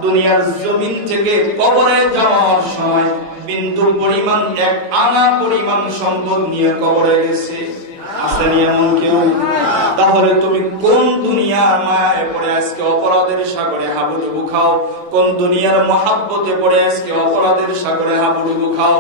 দুনিয়ার জমিন থেকে কবরে যাওয়ার সময় বিন্দু পরিমাণ, এক আনা পরিমাণ সম্পদ নিয়ে কবরে গেছে। আসেনি এমন কেউ? তাহলে তুমি কোন দুনিয়ার মায়ায় পড়ে আজকে অপরাধের সাগরে হাবুডুবু খাও? কোন দুনিয়ার মহাব্বতে পড়ে আজকে অপরাধের সাগরে হাবুডুবু খাও?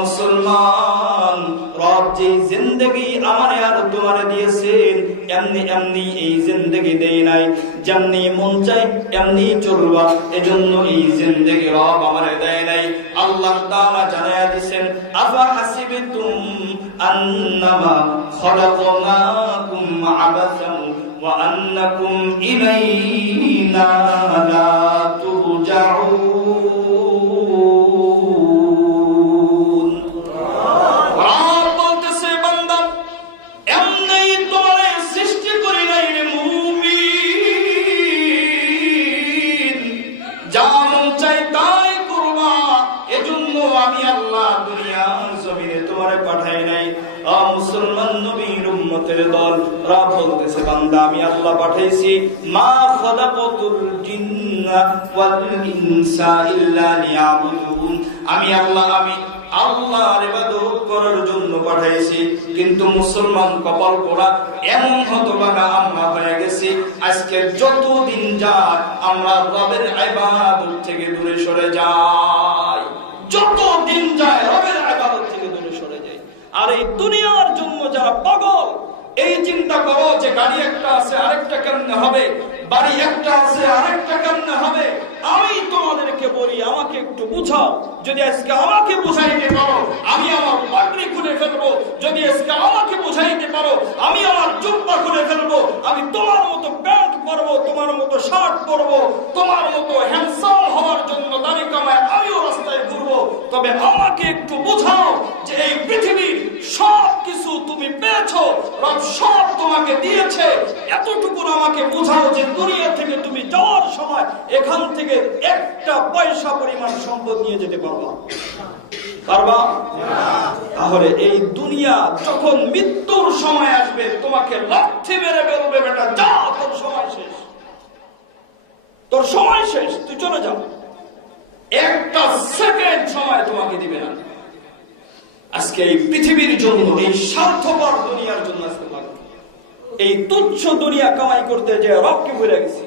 মুসলমান, রব যে জিন্দেগি আমারে আর তোমারে দিয়েছেন, এমনি এমনি এই জিন্দেগি দেই নাই। যেমনি মন চাই এমনি চলবা, এজন্য এই জিন্দেগি রব আমারে দেয় নাই। আল্লাহ তাআলা জানায়া দিবেন, আফা হাসিবতুম আন্নামা খলাকনাকুম আবাসান ওয়া আন্নাকুম ইলাইনা লা তুরজাউন। রব বলতেছে, বান্দা এমনি তোমারে সৃষ্টি করি নাই রে মুমিন, যা মন চাই তাই করবা, এজন্য আমি আল্লাহ দুনিয়ার জমিনে তোমারে পাঠাই নাই। মুসলমান নবীর উম্মতের দল, রব বলতেছে, বান্দা আমি আল্লাহ পাঠাইছি, মা খালাকাতুল জিন্না ওয়াল ইনসা ইল্লা লিয়াবুদুন। আমি আল্লাহর ইবাদত করার জন্য পাঠাইছি। কিন্তু মুসলমান কপাল পোড়া, এমন হতভাগা আমরা হয়ে গেছি, আজকে যতদিন যায় আমরা রবের ইবাদত থেকে দূরে সরে যাই। যতদিন যায় রবের ইবাদত থেকে দূরে সরে যাই। আর এই দুনিয়ার জন্য যারা পাগল, এই চিন্তা করো যে গাড়ি একটা আছে আরেকটা কেমনে হবে, বাড়ি একটা আছে আরেকটা কেমনে হবে। আমি তোমাদেরকে বলি, আমাকে একটু বুঝাও। যদি আজকে আমাকে বুঝাইতে পারো, আমি আমার পাগড়ি খুলে ফেলবো। যদি আজকে আমাকে বুঝাইতে পারো, আমি আমার জুব্বা খুলে ফেলবো। আমি তোমার মতো প্যান্ট পরবো, তোমার মতো শার্ট পরবো, তোমার মতো হ্যান্ডসাম হওয়ার জন্য দাড়ি কামায় আমিও রাস্তায় ঘুরবো। তবে আমাকে একটু বুঝাও যে এই পৃথিবীর সব কিছু তুমি পেয়েছো, রব সব তোমাকে দিয়েছে, এতটুকু আমাকে বুঝাও যে দুনিয়া থেকে তুমি যাওয়ার সময় এখান থেকে একটা পয়সা পরিমাণ সম্পদ নিয়ে যেতে পারবা? তাহলে এই দুনিয়া যখন মৃত্যুর সময় আসবে, তোমাকে লাথি মেরে বলবে, বেটা যা, তোর সময় শেষ, তোর সময় শেষ, তুই চলে যাও। একটা সেকেন্ড সময় তোমাকে দিবে না। আজকে এই পৃথিবীর জন্য, এই স্বার্থপর দুনিয়ার জন্য আজকে এই তুচ্ছ দুনিয়া কামাই করতে যে রবকে ভুলে গেছি,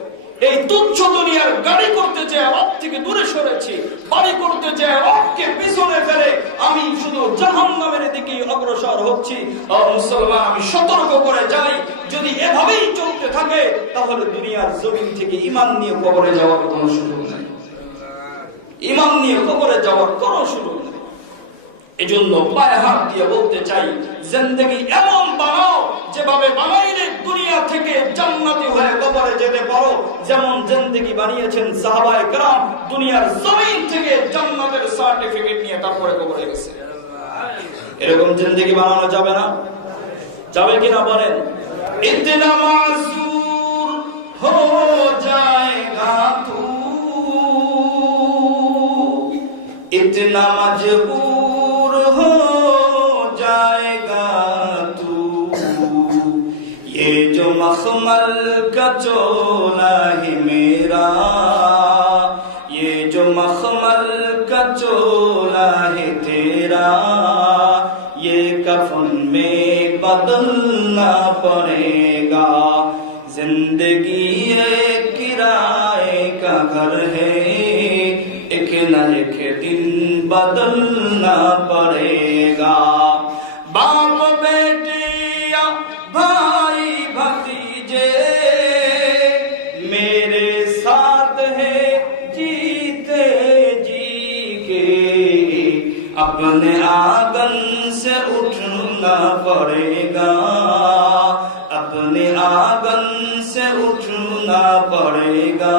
এই তুচ্ছ দুনিয়ার গাড়ি করতে যে রব থেকে দূরে সরেছি, বাড়ি করতে যে রবকে পিছনে ফেলে আমি শুধু জাহান্নামের দিকে অগ্রসর হচ্ছি। মুসলমান, আমি সতর্ক করে যাই, যদি এভাবেই চলতে থাকে তাহলে দুনিয়ার জমিন থেকে ঈমান নিয়ে কবরে যাওয়ার কোনো সুযোগ নাই। ঈমান নিয়ে কবরে যাওয়ার কোনো সুযোগ নাই। এজন্য পায়ে হাত দিয়ে বলতে চাই, জিন্দেগি এমন বানাও যেভাবে বানাইলে দুনিয়া থেকে জান্নাতি হয়ে কবরে যেতে পারো। যেমন জিন্দেগি বানিয়েছেন সাহাবায়ে কেরাম, দুনিয়ার জমিন থেকে জান্নাতের সার্টিফিকেট নিয়ে তারপরে কবরে গেছে। এরকম জিন্দেগি বানানো যাবে না? যাবে কিনা বলেন? ইতনা মাসুর হো জায়েগা তু, ইতনা মজবুর हो जाएगा तू, ये जो मखमल का चोला है मेरा, ये जो मखमल का चोला है तेरा, ये कफन में बदलना पड़ेगा। जिंदगी एक किराए का घर है, एक न एक दिन बदलना पड़ेगा। बाप बेटिया भाई भतीजे मेरे साथ है जीते जी के, अपने आंगन से उठना पड़ेगा, अपने आंगन से उठना पड़ेगा,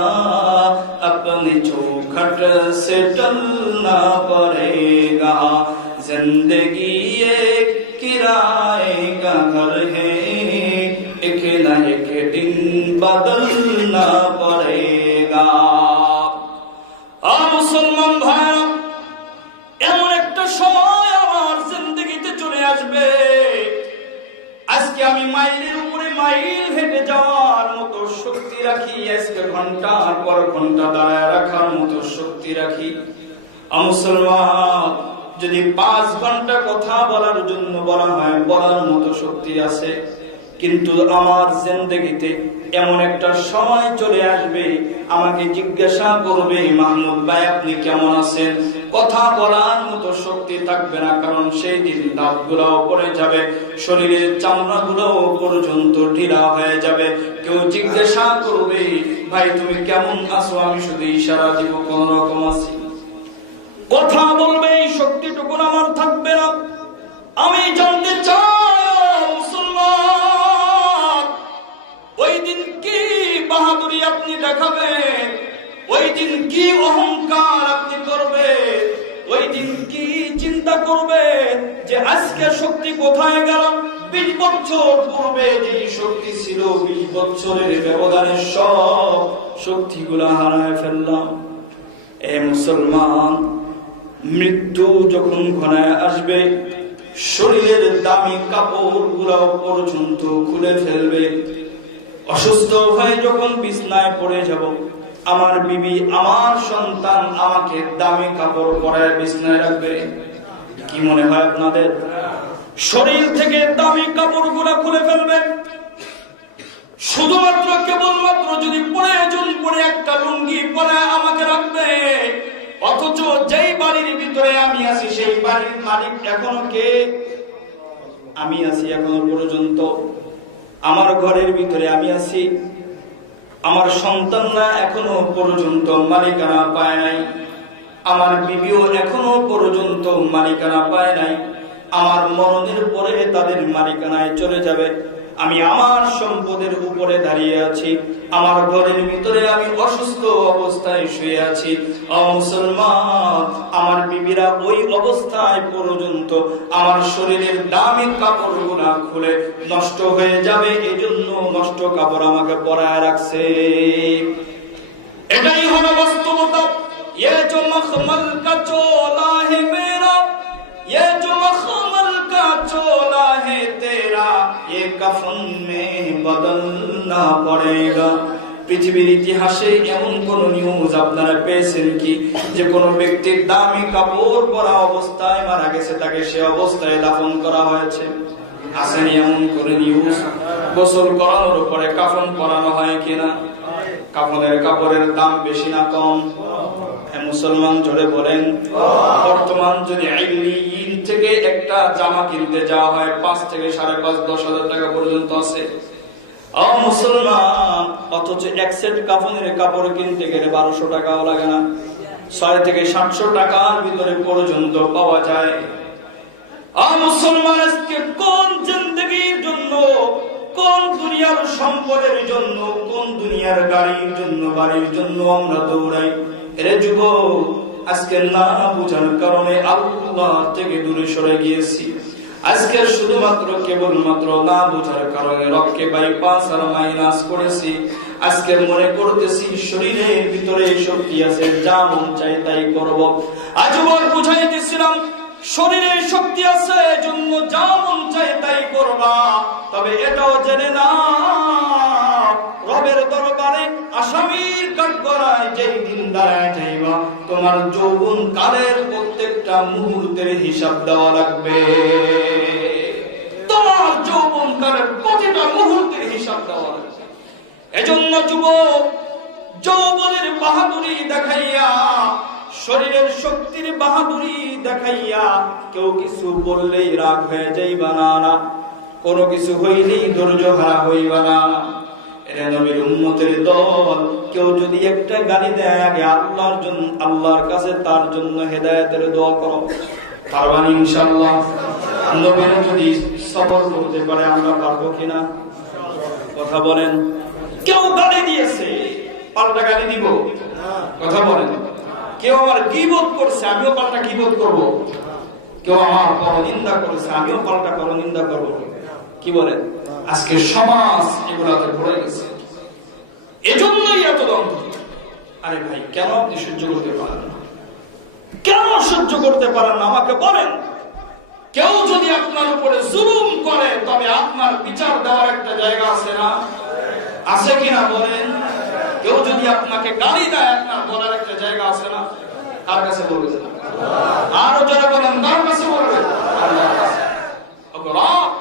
अपने चौखट से टलना पड़ेगा। जिंदगी एक किराए का घर है, एक न एक दिन बदलना पड़ेगा। मुसलमान भाइरा, এমন একটা সময় আমার জিন্দেগিতে চলে আসবে মাইলের উপরে মাইল হেঁটে যাওয়ার মতো শক্তি রাখি, আজকে ঘন্টার পর ঘন্টা দাঁড়ায় রাখার মতো শক্তি রাখি। মুসলমান, যদি 5 ঘন্টা কথা বলার জন্য বলা হয়, বলার মতো শক্তি আছে। কিন্তু আমার জিন্দেগিতে এমন একটা সময় চলে আসবে, আমাকে জিজ্ঞাসা করবে, মাহমুদ ভাই আপনি কেমন আছেন? কথা বলার মতো শক্তি থাকবে না, কারণ সেই দিন দাঁতগুলাও পড়ে যাবে, শরীরের চামড়াগুলোও পর্যন্ত ঢিলা হয়ে যাবে। কেউ জিজ্ঞাসা করবে, ভাই তুমি কেমন আছো? আমি শুধু ইশারা দিব, কোন রকম আছি। কথা বলবে এই শক্তিটুকু আমার থাকবে না। আমি জানতে চাই মুসলমান, ওই দিন কি বাহাদুরি আপনি দেখাবেন? ওই দিন কি অহংকার আপনি করবেন? ওই দিন কি চিন্তা করবেন যে আজকে শক্তি কোথায় গেল? 20 বছর পূর্বে যে শক্তি ছিল, 20 বছরের ব্যবধানে সব শক্তিগুলা হারায় ফেললাম। এ মুসলমান, মৃত্যু যখন ঘনায় আসবে, শরীরের দামি কাপড় গুলাও পর্যন্ত খুলে ফেলবে। অসুস্থ হয়ে যখন বিছনায় পড়ে যাব, আমার বিবি, আমার সন্তান আমাকে দামি কাপড় পরায় বিছনায় রাখবে। কি মনে হয় আপনাদের? শরীর থেকে দামি কাপড় গুলা খুলে ফেলবে, শুধুমাত্র কেবলমাত্র যদি প্রয়োজন পড়ে একটা লুঙ্গি পরে আমাকে রাখবে। অথচ যেই বাড়ির ভিতরে আমি আছি, সেই বাড়ির মালিক এখনো কে? আমি আছি এখনো পর্যন্ত। আমার ঘরের ভিতরে আমি আছি, আমার সন্তানরা এখনো পর্যন্ত মালিকানা পায় নাই, আমার বিবিও এখনো পর্যন্ত মালিকানা পায় নাই। আমার মরণের পরে তাদের মালিকানায় চলে যাবে। আমি আমার সম্পদের উপরে দাঁড়িয়ে আছি, আমার ঘরের ভিতরে আমি অসুস্থ অবস্থায় শুয়ে আছি। মুসলমান, আমার বিবিরা ওই অবস্থায় পর্যন্ত আমার শরীরের দামি কাপড়গুলা খুলে নষ্ট হয়ে যাবে, এজন্য নষ্ট কাপড় আমাকে পরায় রাখছে। এটাই হলো বাস্তবতা। ये जो मखमल का चोला है मेरा, ये जो मखमल का चोला है तेरा, ये कफन में बदलना पड़ेगा। পৃথিবীর ইতিহাসে এমন কোন নিউজ আপনারা পেয়েছেন কি যে কোন ব্যক্তির দামি কাপড় পরা অবস্থায় মারা গেছে, তাকে সে অবস্থায় দাফন করা হয়েছে? আসেনি এমন কোন নিউজ? গোসল করানোর পরে কাফন পরানো হয় কিনা? কাফনের কাপড়ের দাম বেশি না কম? মুসলমান জোরে বলেন। বর্তমান যদি আইলিন থেকে একটা জামা কিনতে যাওয়া হয়, 5 থেকে 5.5 10,000 টাকা পর্যন্ত আছে। মুসলমান, অথচ এক সেট কাফনের কাপড় কিনতে গেলে 1200 টাকাও লাগে না, 6 থেকে 700 টাকার ভিতরে পর্যন্ত পাওয়া যায়। মুসলমান, আজকে কোন জিন্দেগির জন্য, কোন দুনিয়ার সম্পদের জন্য, কোন দুনিয়ার গাড়ির জন্য, বাড়ির জন্য আমরা দৌড়াই? এরে যুবক, আজকে না বুঝার কারণে আল্লাহ থেকে দূরে সরে গিয়েছি। আজকে শুধুমাত্র কেবলমাত্র না বুঝার কারণে রক্কে বাইপাস আর মাইনাস করেছি। আজকে মনে করতেছি শরীরের ভিতরে শক্তি আছে, যা মন চাই তাই করব। আজবার বুঝাইতেছিলাম শরীরে শক্তি আছে, এজন্য যা মন চাই তাই করবা। তবে এটাও জেনে না, রবের দরবারে আসামির কাঠগড়ায় যেই দিন দাঁড়ায় যাইবা, তোমার যৌবন কালের প্রত্যেকটা মুহূর্তের হিসাব দেওয়া লাগবে। তোমার যৌবন কালের প্রতিটা মুহূর্তের হিসাব দেওয়া লাগবে। এজন্য যুবক, যৌবনের বাহাদুরি দেখাইয়া, শরীরের শক্তির বাহাদুরি দেখাইয়া কেউ কিছু বললেই রাগ হয়ে যাইবা না, কোনো কিছু হইলেই ধৈর্য হারা হইবা না। এরা নবীর উম্মতের দল, কেউ যদি একটা গালি দেয়, আগে আল্লাহর জন্য, আল্লাহর কাছে তার জন্য হেদায়েতের দোয়া করো। পারবেন ইনশাআল্লাহ? নবীর যদি সবর করতে পারে, আমরা পারবো কিনা? কথা বলেন। কেউ গালি দিয়েছে, পাল্টা গালি দিব? কথা বলেন। কেউ আমার গীবত করছে, আমিও পাল্টা গীবত করব। কেউ আমার পরনিন্দা করেছে, আমিও পাল্টা পরনিন্দা করব। কি বলেন? আজকে সমাজ এগুলাতে ভরে গেছে, এজন্যই এত দ্বন্দ্ব। আরে ভাই, কেন আপনি সহ্য করতে পারেন না? কেন সহ্য করতে পারেন না আমাকে বলেন। কেউ যদি আপনার উপরে জুলুম করে, তবে আপনার বিচার দেওয়ার আছে কিনা বলেন? কেউ যদি আপনাকে গালি দেয়, আপনার বলার একটা জায়গা আছে না? কার কাছে বলবেন? আরো যারা বলেন কার কাছে বলবেন? আল্লাহর কাছে।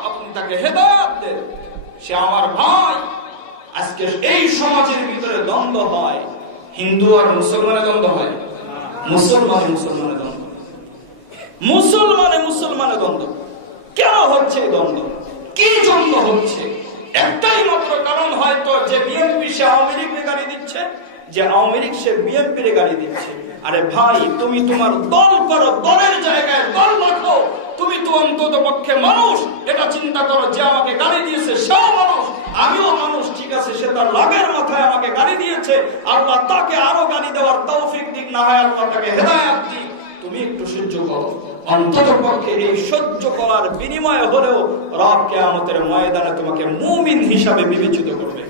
আপনি তাকে হেদায়েত দেন, সে আমার ভাই। আজকে এই সমাজের ভিতরে দ্বন্দ্ব হয়, হিন্দু আর মুসলমানের দ্বন্দ্ব হয়, মুসলমানের দ্বন্দ্ব, মুসলমানের দ্বন্দ্ব। কেন হচ্ছে এই দ্বন্দ্ব? কি জন্য হচ্ছে? একটাই মাত্র কারণ, হয়তো যে বিএনপি সে আওয়ামী লীগকে গালি দিচ্ছে, যে আওয়ামী লীগ সে বিএনপি রে গালি দিচ্ছে। আরে ভাই, তুমি তোমার দল করো, দলের জায়গায় দল রাখো। তুমি তো অন্তত পক্ষে মানুষ, এটা চিন্তা করো যে আমাকে গালি দিয়েছে সেও মানুষ, আমিও মানুষ, ঠিক আছে, সে তার রাগের মাথায় আমাকে গালি দিয়েছে, আল্লাহ তাকে আরো গালি দেওয়ার তৌফিক দিক, না হয় আল্লাহ তাকে হেদায়েত দিক। তুমি একটু সহ্য করো, অন্তত পক্ষে এই সহ্য করার বিনিময়ে হলেও রব কিয়ামতের ময়দানে তোমাকে মুমিন হিসাবে বিবেচিত করবে।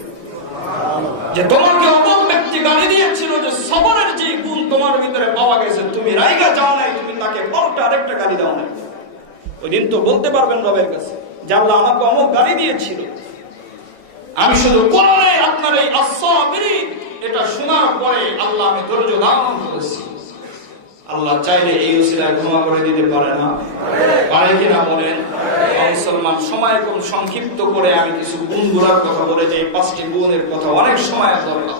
যে তোমাকে অমুক ব্যক্তি গালি দিয়েছিল, যে সবরের যে গুণ তোমার ভিতরে পাওয়া গেছে, তুমি রাইগা যাও নাই, তুমি তাকে পাল্টা আরেকটা গালি দাও নাই, ওই দিন তো বলতে পারবেন রবের কাছে যে আল্লাহ আমাকে অমুক গালি দিয়েছিল, আমি শুধু কোরআনে আপনার এই আস-সাবিরিন এটা শোনার পরে আল্লাহ আমি ধৈর্য ধারণ করেছি। আল্লাহ চাইলে এই উসিলায় ক্ষমা করে দিতে পারে না? পারে কিনা বলেন? মুসলমান, সময় কম, সংক্ষিপ্ত করে আমি কিছু গুণগুলোর কথা বলে যে 5টি গুণের কথা অনেক সময় বললাম।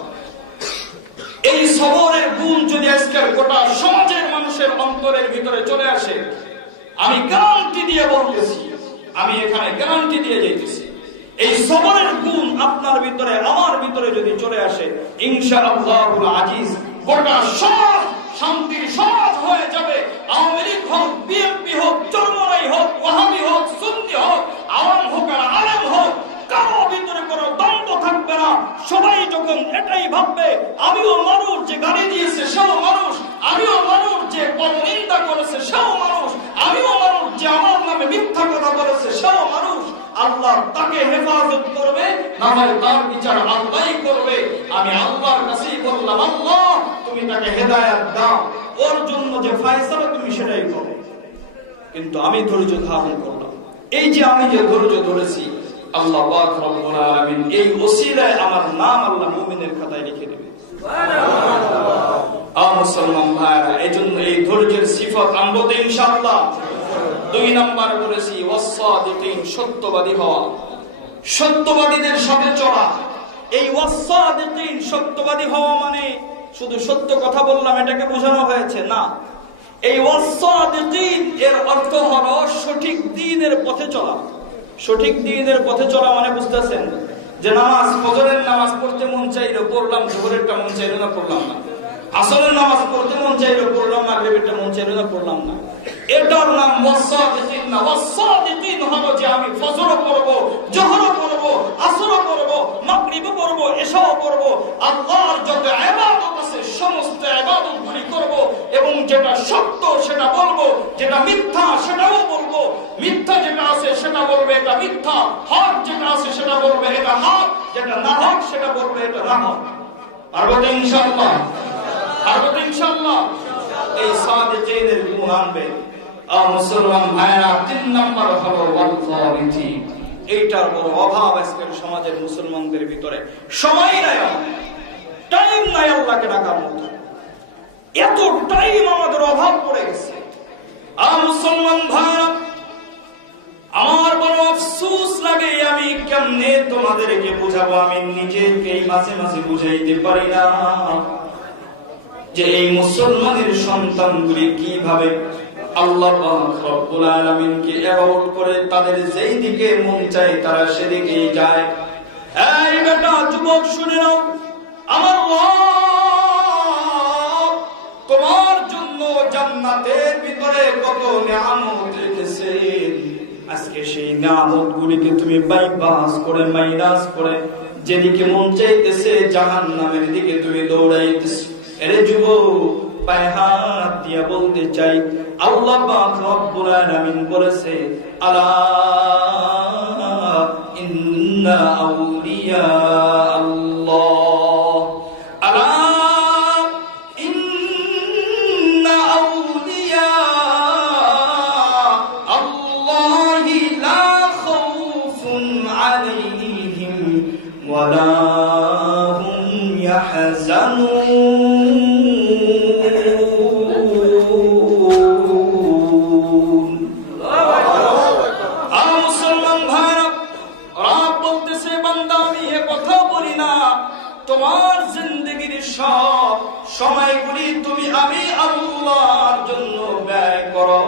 এই সবরের গুণ যদি আজকের গোটা সমাজের মানুষের অন্তরের ভিতরে চলে আসে, আমি গ্যারান্টি দিয়ে বলতেছি, আমি এখানে গ্যারান্টি দিয়ে যাইতেছি, এই সবরের গুণ আপনার ভিতরে আমার ভিতরে যদি চলে আসে, ইনশাআল্লাহুল আজিজ গোটা সমাজ শান্তির সমাজ হয়ে যাবে। আওয়ামী লীগ হোক, বিএনপি হোক, চরমনাই হোক, ওয়াহাবি হোক, সুন্নি হোক, আওয়াম হোক আর আলেম হোক, কারো ভিতরে কোনো দ্বন্দ্ব থাকবে না। সবাই যখন এটাই ভাববে আমিও মানুষ, যে গালি দিয়েছে সেও মানুষ, আমিও মানুষ, যে পরনিন্দা করেছে সেও মানুষ, আমিও মানুষ, যে আমার নামে মিথ্যা কথা বলেছে সেও মানুষ, আল্লাহ তাকে হেফাজত করবে, না হয় তার বিচার আল্লাহই করবে। আমি আল্লাহর কাছেই বললাম, আল্লাহ তুমি তাকে হেদায়েত দাও, ওর জন্য যে ফয়সালা তুমি সেটাই করো। কিন্তু আমি ধৈর্য ধারণ করলাম। এই যে আমি যে ধৈর্য ধরেছি, আল্লাহ পাক রব্বুল আলামিন এই ওসিলায় আমার নাম আল্লাহ মুমিনের খাতায় লিখে দেবে। সুবহানাল্লাহ। মুসলমান ভাইরা, এজন্য এই ধৈর্যের সিফাত আনবো তো ইনশাআল্লাহ। 2 নাম্বার বলেছি ওয়াস-সাদিকিন, সত্যবাদী হওয়া, সত্যবাদীদের সাথে চলা। এই ওয়াস-সাদিকিন, সত্যবাদী হওয়া মানে শুধু সত্য কথা বললাম এটাকে বোঝানো হয়েছে না। এই ওয়াস-সাদিকিন এর অর্থ হলো সঠিক দ্বীনের পথে চলা। সঠিক দ্বীনের পথে চলা মানে বুঝতেছেন যে নামাজ, ফজরের নামাজ পড়তে মন চাইলো পড়লাম, যোহরেরটা মন চাইলো না পড়লাম না, আসরের নামাজ পড়তে মন চাইলো পড়লাম, মাগরিবেরটা মন চাইলো না পড়লাম না। এটার নাম ওয়াস-সাদিকিন না। ওয়াস-সাদিকিন হলো যে আমি ফজরও পড়ব, যোহরও পড়ব, আসরও পড়ব, মাগরিবও পড়ব, এশাও পড়ব, আল্লাহর যত ইবাদত আছে সমস্ত ইবাদতগুলি করব, এবং যেটা সত্য সেটা বলবো, যেটা মিথ্যা সেটাও বলবো। মিথ্যা যেটা আছে সেটা বলবে এটা মিথ্যা, হক যেটা আছে সেটা বলবে এটা হক, যেটা না হক সেটা বলবে এটা না হক। পারবো তো ইনশাআল্লাহ? পারবো তো ইনশাআল্লাহ? এই সাদিকিনের গুণ আনবে। মুসলমান ভাইরা, 3 নাম্বার হলো ওয়াল-কারিতি। এইটার বড় অভাব আজকের সমাজের মুসলমানদের ভিতরে। সময় নাই, টাইম নাই আল্লাহকে ডাকার মতো, এত টাইম আমাদের অভাব পড়ে গেছে। মুসলমান ভাইরা, আমার বড় আফসোস লাগে, আমি কেমনে তোমাদেরকে বুঝাবো, আমি নিজেকেই মাঝে মাঝে বুঝাইতে পারি না যে এই মুসলমানের সন্তানগুলি কিভাবে আল্লাহ পাক রব্বুল আলামিনকে ইবাদত করে, তাদের যেই দিকে মন চায় তারা সেদিকেই যায়। এই বেটা যুবক শুনে নাও, আমার রব তোমার জন্য জান্নাতের ভিতরে কত নিয়ামত রেখেছেন। আজকে সেই নিয়ামতগুলিকে তুমি বাইপাস করে, মাইনাস করে, যেদিকে মন চাইতেছে জাহান্নামের দিকে তুমি দৌড়াইতেছ। এরে যুবক, পায়ে হাত দিয়া বলতে চাই, আল্লাহ পাক রব্বুল আলামিন বলেছে, আলা ইন্না আউলিয়া আল্লাহ, আলা ইন্না আউলিয়া আল্লাহি লা খাউফুন আলাইহিম ওয়ালা তোমার জিন্দেগীর সব সময়গুলি তুমি আমি আল্লাহর জন্য ব্যয় করো।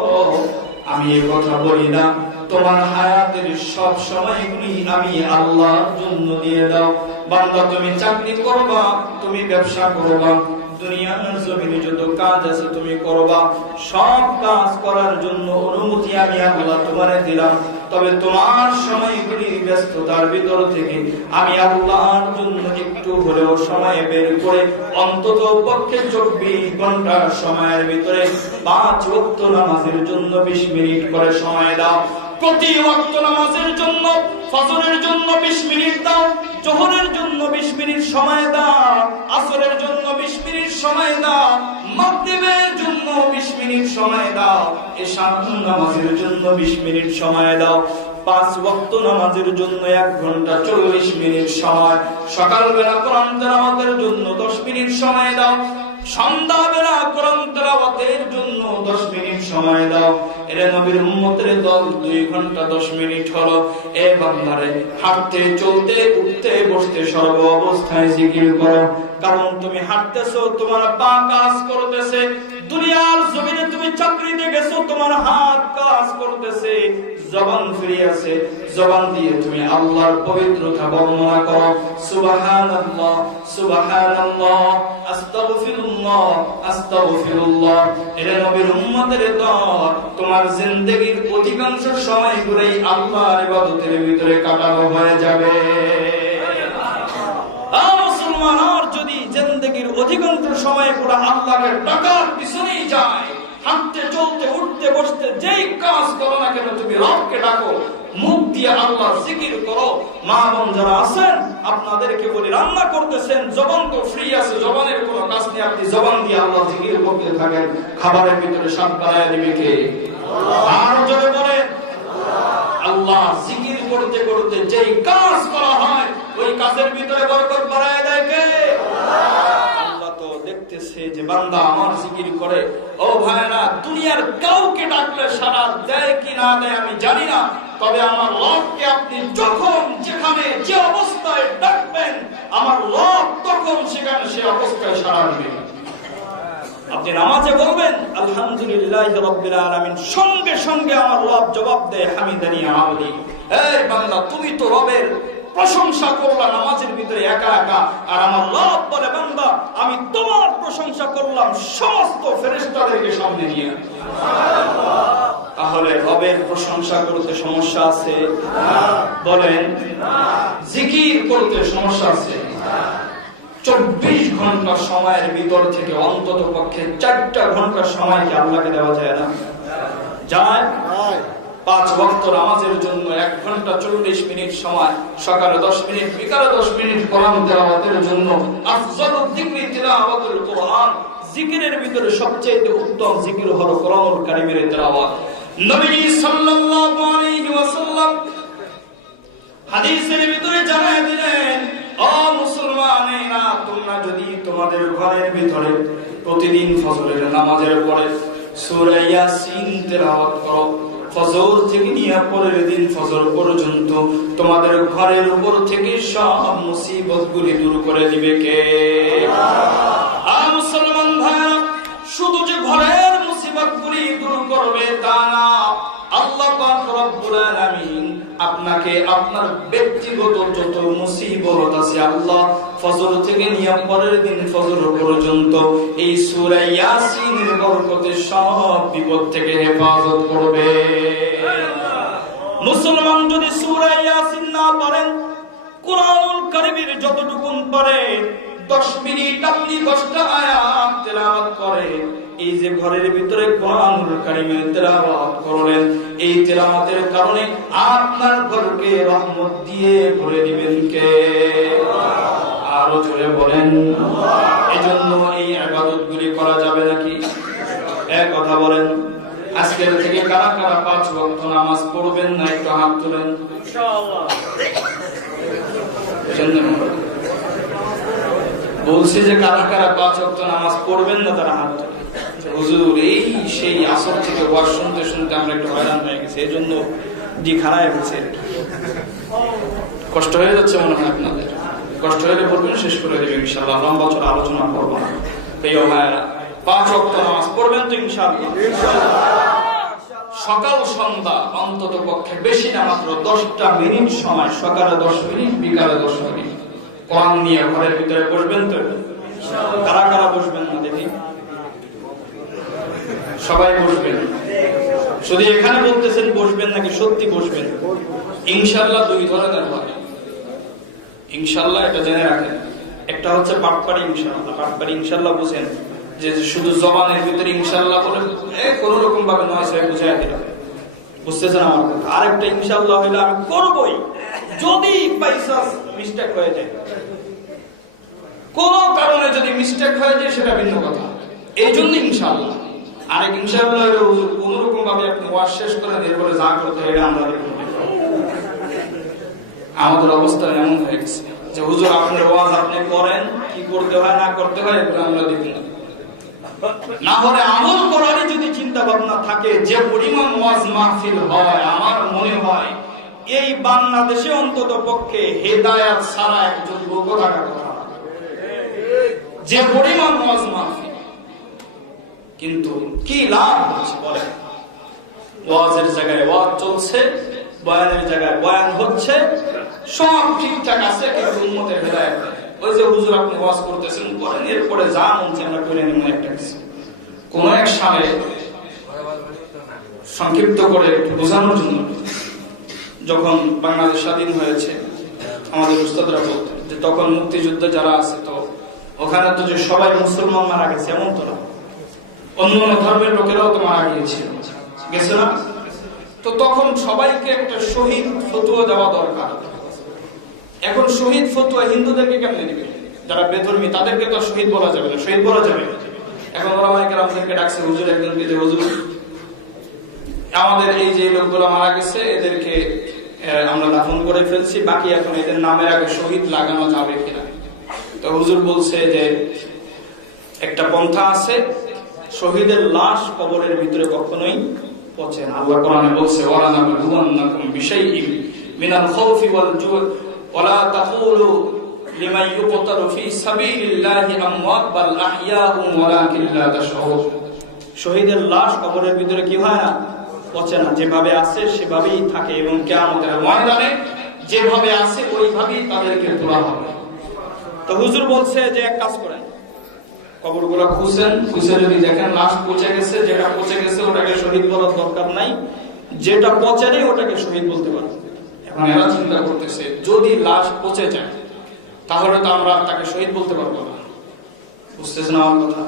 আমি এই কথা বলি না, তোমার হায়াতের সব সময়গুলি আমি আল্লাহর জন্য দিয়ে দাও। বান্দা তুমি চাকরি করবা, তুমি ব্যবসা করবা, দুনিয়ার জমিনে যত কাজ আছে তুমি করবা, সব কাজ করার জন্য অনুমতি আমি আল্লাহ তোমারে দিলাম। তবে তোমার সময়গুলি ব্যস্ততার ভিতর থেকে আমি আল্লাহর জন্য একটু হলেও সময় বের করে অন্তত পক্ষে 24 ঘন্টা সময়ের ভিতরে 5 ওয়াক্ত নামাজের জন্য 20 মিনিট করে সময় দাও। প্রতি ওয়াক্ত নামাজের জন্য, ফজরের জন্য 20 মিনিট দাও, জোহরের জন্য 20 মিনিট সময় দাও, আসরের জন্য 20 মিনিট সময় দাও, মাগরিবের জন্য 20 মিনিট সময় দাও, এশার নামাজের জন্য 20 মিনিট সময় দাও। 5 ওয়াক্ত নামাজের জন্য 1 ঘন্টা 40 মিনিট সময়, সকালবেলা কোরআন তেলাওয়াতের জন্য 10 মিনিট সময় দাও, সন্ধ্যাবেলা কোরআন তেলাওয়াতের জন্য 10 মিনিট সময় দাও। এর নবীর উম্মতের দল 2 ঘন্টা 10 মিনিট হলো। এ বান্দারে, হাঁটতে চলতে উঠতে বসতে সর্ব অবস্থায় জিকির করো। কারণ তুমি হাঁটতেছো, তোমার পা কাজ করতেছে। দুনিয়ার জমিনে তুমি চাকরিতে গেছো, তোমার হাত কাজ করতেছে, জবান ফ্রি আছে, জবান দিয়ে তুমি আল্লাহর পবিত্রতা বর্ণনা করো। সুবহানাল্লাহ, সুবহানাল্লাহ, আস্তাগফিরুল্লাহ, আস্তাগফিরুল্লাহ। এর নবীর উম্মতের দল, তোমার জিন্দেগীর অধিকাংশ সময়গুলোই আল্লাহর ইবাদতের ভিতরে কাটানো হয়ে যাবে। আর যদি জিন্দেগীর অধিকাংশ সময়গুলো আল্লাহকে ডাকার পিছনেই যায়, হাঁটতে চলতে উঠতে বসতে যেই কাজ করো না কেন তুমি রবকে ডাকো, মুখ দিয়ে আল্লাহ জিকির করো। মা বোন যারা আছেন আপনাদেরকে বলি, রান্না করতেছেন, জবান তো ফ্রি আছে, জবানের কোনো কাজ নেই, আপনি জবান দিয়ে আল্লাহ জিকির করতে থাকেন। খাবারের ভিতরে স্বাদ বাড়ায় দিবে কে? আর জোরে বলেন আল্লাহ। জিকির করতে করতে যেই কাজ করা হয় ওই কাজের ভিতরে বরকত বাড়ায় দেয় কে? আল্লাহ তো দেখতেছে যে বান্দা আমার জিকির করে। ও ভাইরা, দুনিয়ার কাউকে ডাকলে সাড়া দেয় কি না দেয় আমি জানি না, তবে আমার রবকে আপনি যখন যেখানে যে অবস্থায় ডাকবেন, আমার রব তখন সেখানে সে অবস্থায় সাড়া দিবে। আপনি নামাজে বলবেন আলহামদুলিল্লাহি রাব্বিল আলামিন, সঙ্গে সঙ্গে আমার রব জবাব দেয় হামিদানি আবদি। এই বান্দা, তুমি তো রবের প্রশংসা করলা নামাজের ভিতরে একা একা, আর আমার রব বলে বান্দা আমি তোমার প্রশংসা করলাম সমস্ত ফেরেশতাদেরকে সামনে নিয়ে। তাহলে রবের প্রশংসা করতে সমস্যা আছে? বলেন। জিকির করতে সমস্যা আছে? 24 ঘন্টা সময়ের ভিতর থেকে অন্তত পক্ষে 4টা ঘন্টা সময় কি আল্লাহকে দেওয়া যায় না? যায়। 5 ওয়াক্ত নামাজের জন্য 1 ঘন্টা 40 মিনিট সময়, সকালে 10 মিনিট, বিকালে 10 মিনিট কোরআন তেলাওয়াতের জন্য। আফজালুল যিকরি তিলাওয়াতুল কোরআন। জিকিরের ভিতরে সবচেয়ে উত্তম জিকির হলো কোরআনুল কারীমের তেলাওয়াত। নবী সাল্লাল্লাহু আলাইহি ওয়াসাল্লাম হাদিসের ভিতরে জানায় দিলেন, ও মুসলমানেরা, তোমরা যদি তোমাদের ঘরের ভিতরে প্রতিদিন ফজরের নামাজের পরে সূরা ইয়াসিন তেলাওয়াত করো, ফজর থেকে নিয়ে পরের দিন ফজর পর্যন্ত তোমাদের ঘরের উপর থেকে সব মুসিবতগুলি দূর করে দিবে কে? আল্লাহ। মুসলমান ভাইরা, শুধু যে ঘরের মুসিবতগুলি দূর করবে তা না, আল্লাহ পাক রব্বুল আলামিন আপনাকে আপনার ব্যক্তিগত যত মুসিবত আছে আল্লাহ ফজর থেকে নিয়ে পরের দিন ফজর পর্যন্ত এই সূরা ইয়াসিনের বরকতে সব বিপদ থেকে হেফাজত করবে। মুসলমান যদি সূরা ইয়াসিন না পড়েন, কোরআনুল কারীমের যতটুকুন পড়েন, 10 মিনিট আপনি 10টা আয়াত তেলাওয়াত করেন, এই যে ঘরের ভিতরে কোরআনুল কারীমের তেলাওয়াত করলেন, এই তেলাওয়াতের কারণে আপনার ঘরকে রহমত দিয়ে ভরে দিবেন কে? আরো জোরে বলেন। এজন্য এই ইবাদতগুলি করা যাবে নাকি? এক কথা বলেন, আজকের থেকে কারা কারা 5 ওয়াক্ত নামাজ পড়বেন না একটু হাত তুলেন। ইনশাআল্লাহ। বলছি যে কারা কারা 5 ওয়াক্ত নামাজ পড়বেন না তারা হাত তুলেন। হুজুর, এই সেই আসর থেকে ওয়াজ শুনতে শুনতে আমরা একটু হয়রান হয়ে গেছি, এই জন্য জি খারাপ হয়েছে, কষ্ট হয়ে যাচ্ছে মনে হয় আপনাদের। কষ্ট হলে বলবেন, শেষ করে দেবেন ইনশাআল্লাহ। লম্বা চড়া আলোচনা করবো না। প্রিয় ভাইয়েরা, 5 ওয়াক্ত নামাজ পড়বেন তো ইনশাআল্লাহ? সকাল সন্ধ্যা অন্তত পক্ষে বেশি না মাত্র 10টা মিনিট সময়, সকালে 10 মিনিট, বিকালে 10 মিনিট কোরআন নিয়ে ঘরের ভিতরে বসবেন তো? কারা কারা বসবেন না দেখি? সবাই বসবেন? শুধু এখানে বলতেছেন বসবেন নাকি সত্যি বসবেন? ইনশাআল্লাহ 2 ধরনের হয়। ইনশাআল্লাহ এটা জেনে রাখেন। একটা হচ্ছে পাটপাড়ি ইনশাআল্লাহ। পাটপাড়ি ইনশাআল্লাহ বুঝেন যে শুধু জবানের ভিতরে ইনশাআল্লাহ বলে কোন রকম ভাবে নয় সে বুঝাই দিল, বুঝতেছেন আমার কথা? আরেকটা ইনশাআল্লাহ হইলে আমি করবই, যদি বাইচান্স মিস্টেক হয়ে যায়, কোন কারণে যদি মিস্টেক হয়ে যায় সেটা ভিন্ন কথা, এই জন্য ইনশাআল্লাহ। আরেক ইনশাআল্লাহ কোন রকম ভাবে আপনি ওয়াজ শেষ করেন, এরপরে যা করতে এটা আমরা দেখব। আমাদের অবস্থা এমন হয়ে গেছে যে হুজুর আপনার ওয়াজ আপনি করেন, কি করতে হয় না করতে হয় এগুলো আমরা দেখি না। না হলে আমল করারই যদি চিন্তা ভাবনা থাকে, যে পরিমাণ ওয়াজ মাহফিল হয়, আমার মনে হয় এই বাংলাদেশে অন্তত পক্ষে হেদায়েত ছাড়া একজন লোক থাকার কথা, যে পরিমাণ ওয়াজ মাহফিল। কিন্তু কি লাভ হচ্ছে বলেন? ওয়াজের জায়গায় ওয়াজ চলছে, বয়ানের জায়গায় বয়ান হচ্ছে, সব ঠিকঠাক আছে, কিন্তু উম্মতের হেদায়েত নেই। ওই যে হুজুর আপনি ওয়াজ করতেছেন করেন, এরপরে যা মন চায় আমরা করে নিব একটা কিছু। কোন এক সালে সংক্ষিপ্ত করে একটু বোঝানোর জন্য, যখন বাংলাদেশ স্বাধীন হয়েছে, আমাদের উস্তাদরা বলতেন যে তখন মুক্তিযুদ্ধ যারা আছে, তো ওখানে তো যে সবাই মুসলমান মারা গেছে এমন তো না, অন্য অন্য ধর্মের লোকেরাও তো মারা গিয়েছিল, গেছে না? তো তখন সবাইকে একটা শহীদ ফতোয়া দেওয়া দরকার। এখন শহীদ ফতোয়া হিন্দুদেরকে কেমনে দিবে? যারা বেধর্মী তাদেরকে তো শহীদ বলা যাবে না, শহীদ বলা যাবে। এখন ওলামায়ে কেরামদেরকে ডাকছে, হুজুর একজনকে যে হুজুর আমাদের এই যে লোকগুলো মারা গেছে এদেরকে আমরা দাফন করে ফেলছি, বাকি এখন এদের নামের আগে শহীদ লাগানো যাবে কিনা? তো হুজুর বলছে যে একটা পন্থা আছে, শহীদের লাশ কবরের ভিতরে কখনোই পচে না। আল্লাহ কোরআনে বলছে, ওয়ালা নাবলুওয়ান্নাকুম বিশাইইন মিনাল খাউফি ওয়াল জু'i ওয়ালা তাকুলু লিমান ইউকতালু ফি সাবিলিল্লাহি আমওয়াত বাল আহইয়াউম ওয়ালাকিন লা তাশউরুন। শহীদের লাশ কবরের ভিতরে কি হয় না? পচে না, যেভাবে আছে সেভাবেই থাকে, এবং কিয়ামতের ময়দানে যেভাবে আছে ওইভাবেই তাদেরকে তোলা হবে। তো হুজুর বলছে যে এক কাজ করেন, কবরগুলো খুঁজেন, খুঁজে যদি দেখেন লাশ পচে গেছে, যেটা পচে গেছে ওটাকে শহীদ বলার দরকার নাই, যেটা পচে নেই ওটাকে শহীদ বলতে পারেন। এখন এরা চিন্তা করতেছে যদি লাশ পচে যায় তাহলে তো আমরা তাকে শহীদ বলতে পারবো না, বুঝতেছেন আমার কথা?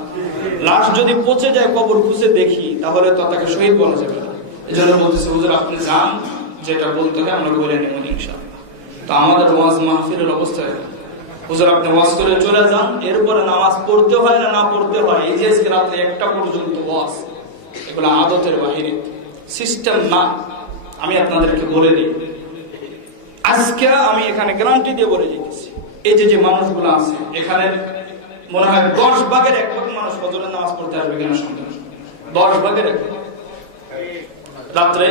লাশ যদি পচে যায় কবর খুঁজে দেখি তাহলে তো তাকে শহীদ বলা যাবে না। এই জন্য বলতেছে হুজুর আপনি যান, যেটা বলতে হয় আমরা বলে নেব ইনশাআল্লাহ। তো আমাদের ওয়াজ মাহফিলের অবস্থা, হুজুর আপনি ওয়াজ করে চলে যান, এরপরে নামাজ পড়তে হয় না না পড়তে হয়, এই যে আজকে রাতে 1টা পর্যন্ত ওয়াজ, এগুলো আদতের বাহিরে, সিস্টেম না। আমি আপনাদেরকে বলে দিই, আজকে আমি এখানে গ্যারান্টি দিয়ে বলে দিতেছি, এই যে মানুষগুলো আছে এখানে মনে হয় 10 ভাগের 1 ভাগ মানুষ ফজরের নামাজ পড়তে আসবে কিনা সন্দেহ। 10 ভাগের 1 ভাগ রাত্রে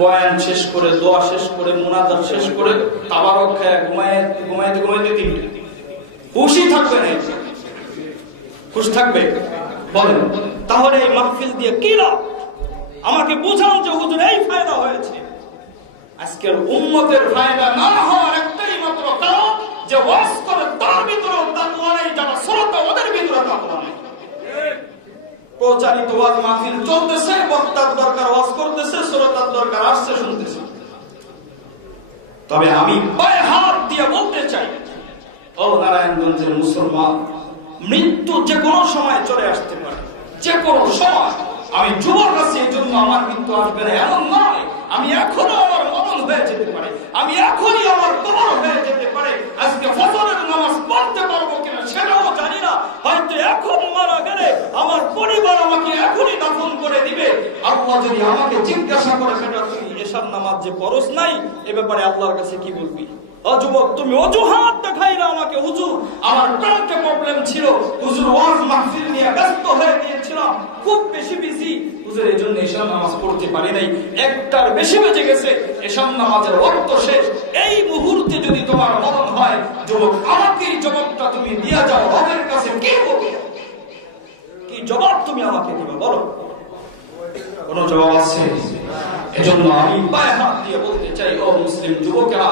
বয়ান শেষ করে, দোয়া শেষ করে, মুনাজাত শেষ করে, তাবারক খায় ঘুমাইতে 3টা। খুশি থাকবে না? খুশি থাকবে? বলেন তাহলে এই মাহফিল দিয়ে কি লাভ? আমাকে বোঝান যে হুজুর এই ফায়দা হয়েছে। আজকের উম্মতের ফায়দা না হওয়ার একটাই মাত্র কারণ, যে ওয়াজ করে তার ভিতরেও তাকওয়া নেই, যারা শ্রোতা ওদের ভিতরে তাকওয়া নেই। প্রচারিত ওয়াজ মাহফিল চলতেছে, বক্তার দরকার ওয়াজ করতেছে, শ্রোতার দরকার আসছে শুনতেছে। তবে আমি পায়ে হাত দিয়ে বলতে চাই, ও নারায়ণগঞ্জের মুসলমান, মৃত্যু যে কোনো সময় চলে আসতে পারে, যে কোনো সময়। আমি যুবক আছি এই জন্য আমার মৃত্যু আসবে না এমন নয়। আমি এখনো আমার মরণ হয়ে যেতে পারে, আমি এখনই আমার কবর হয়ে যেতে পারে। আজকে ফজরের নামাজ পড়তে পারবো কিনা সেটাও জানি না, হয়তো এখন মারা গেলে আমার পরিবার আমাকে এখনই দাফন করে দিবে। আল্লাহ যদি আমাকে জিজ্ঞাসা করে, সেটা তুমি এশার নামাজ যে পরশ নাই, এ ব্যাপারে আল্লাহর কাছে কি বলবি? যুবক তুমি অজুহাত দেখাইলা আমাকে, হুজুর আমার ব্যাংকে প্রবলেম ছিল, হুজুর ওয়াজ মাহফিল নিয়ে ব্যস্ত হয়ে গিয়েছিলাম, খুব বেশি বিজি হুজুর, এই জন্য এশার নামাজ পড়তে পারি নাই, 1টার বেশি বেজে গেছে, এশার নামাজের ওয়াক্ত শেষ। এই মুহূর্তে যদি তোমার মরণ হয় হয়, যুবক আমাকেই জবাবটা তুমি দিয়ে যাও, রবের কাছে কি বলবে, কি জবাব তুমি আমাকে দিবে বলো? কোন জবাব আছে? এজন্য আমি পায়ে হাত দিয়ে বলতে চাই, ও মুসলিম যুবকেরা,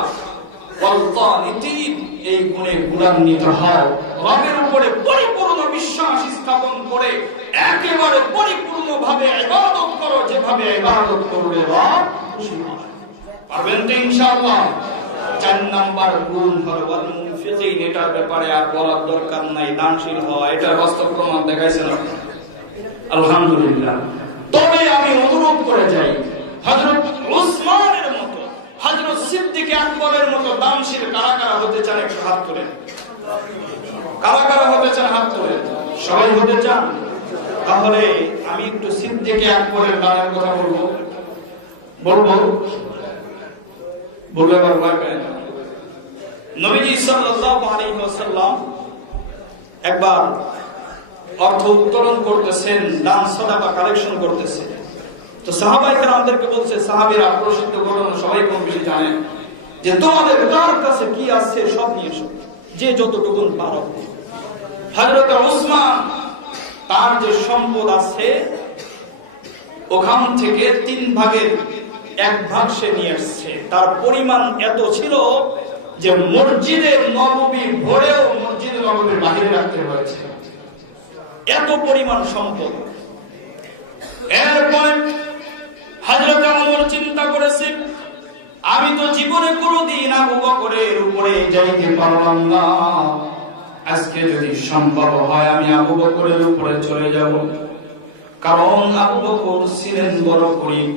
এই গুণে গুণান্বিত হও, রবের উপরে পরিপূর্ণ বিশ্বাস স্থাপন করে একেবারে পরিপূর্ণ ভাবে ইবাদত করো, যেভাবে ইবাদত করবে রব খুশি হয়। পারবেন তো ইনশাআল্লাহ? 4 নাম্বার গুণ হলো ওয়াল মুনফিকিন, এটার ব্যাপারে আর বলার দরকার নাই, দানশীল হওয়া, এটা বাস্তব প্রমাণ দেখাইছেন আলহামদুলিল্লাহ। তবে আমি অনুরোধ করে যাই, হযরত উসমানের মতো, হযরত সিদ্দিক আকবরের মতো দানশীল কারা কারা হতে চান একটু হাত তোলেন। কারা কারা হতে চান হাত তোলেন? সবাই হতে চান? তাহলে আমি একটু সিদ্দিক আকবরের দানের কথা বলবো। বলবে পারবেন? নবীজি সাল্লাল্লাহু আলাইহি ওয়াসাল্লাম একবার অর্থ উত্তোলন করতেছেন, দান সাদাকা কালেকশন করতেছেন। তো সাহাবায়ে কেরামদেরকে বলছে, সাহাবীরা প্রসিদ্ধ ঘটনা সবাই কম বেশি জানেন, যে তোমাদের কার কাছে কি আছে সব নিয়ে এসো, যে যতটুকু পারো। হযরত উসমান তার যে সম্পদ আছে ওখান থেকে 3 ভাগের 1 ভাগ সে নিয়ে আসছে। তার পরিমাণ এত ছিল যে মসজিদে নববী ভরেও মসজিদে নববীর বাইরে রাখতে হয়েছে, এত পরিমাণ সম্পদ। এরপর হযরত ওমর চিন্তা করেছে, আমি তো জীবনে কোনোদিন আবু বকরের উপরে যাইতে পারলাম না, আজকে যদি সম্ভব হয় আমি আবু বকরের উপরে চলে যাব। কারণ আবু বকর ছিলেন বড় গরীব,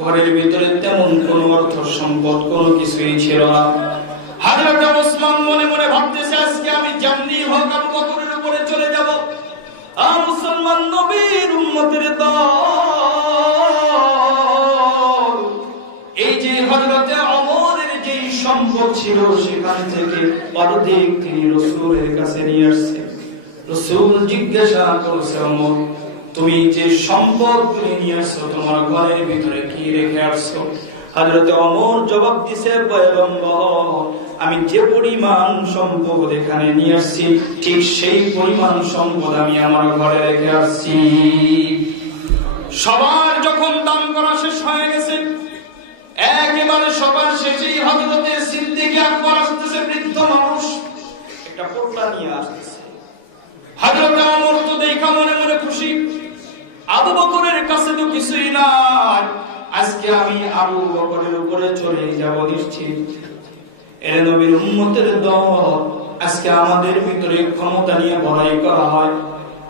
ঘরের ভিতরে তেমন কোন অর্থ সম্পদ কোনো কিছুই ছিল না। হযরত ওসমান মনে মনে ভাবতেছে, আজকে আমি যেমনি হোক আবু বকরের উপরে চলে যাব। আর মুসলমান নবীর উম্মতের দল, এই যে হযরত ওমরের যে সম্পদ ছিল সেখান থেকে অর্ধেক তিনি রাসূলের কাছে নিয়ে আসছে। রাসূল জিজ্ঞাসা করেছে, ওমর তুমি যে সম্পদ নিয়ে আসছো তোমার ঘরের ভিতরে কি রেখে আসছো? হযরত ওমর জবাব দিয়েছে, পয়গম্বর আমি যে পরিমাণ সম্পদ এখানে নিয়ে আসছি ঠিক সেই পরিমাণ সম্পদ আমি আমার ঘরে রেখে আসছি। সবার যখন দান করা শেষ হয়ে গেছে, একেবারে সবার শেষেই হযরত সিদ্দিক আকবর আসতেছে, বৃদ্ধ মানুষ, একটা পোটলা নিয়ে আসতেছে। হযরত ওমর তো দেখা মনে মনে খুশি, আবু বকরের কাছে তো কিছুই নাই, আজকে আমি আবু বকরের উপরে চলে যাব নিশ্চিত। এর নবীর উম্মতের দল, আজকে আমাদের ভিতরে ক্ষমতা নিয়ে বড়াই করা হয়,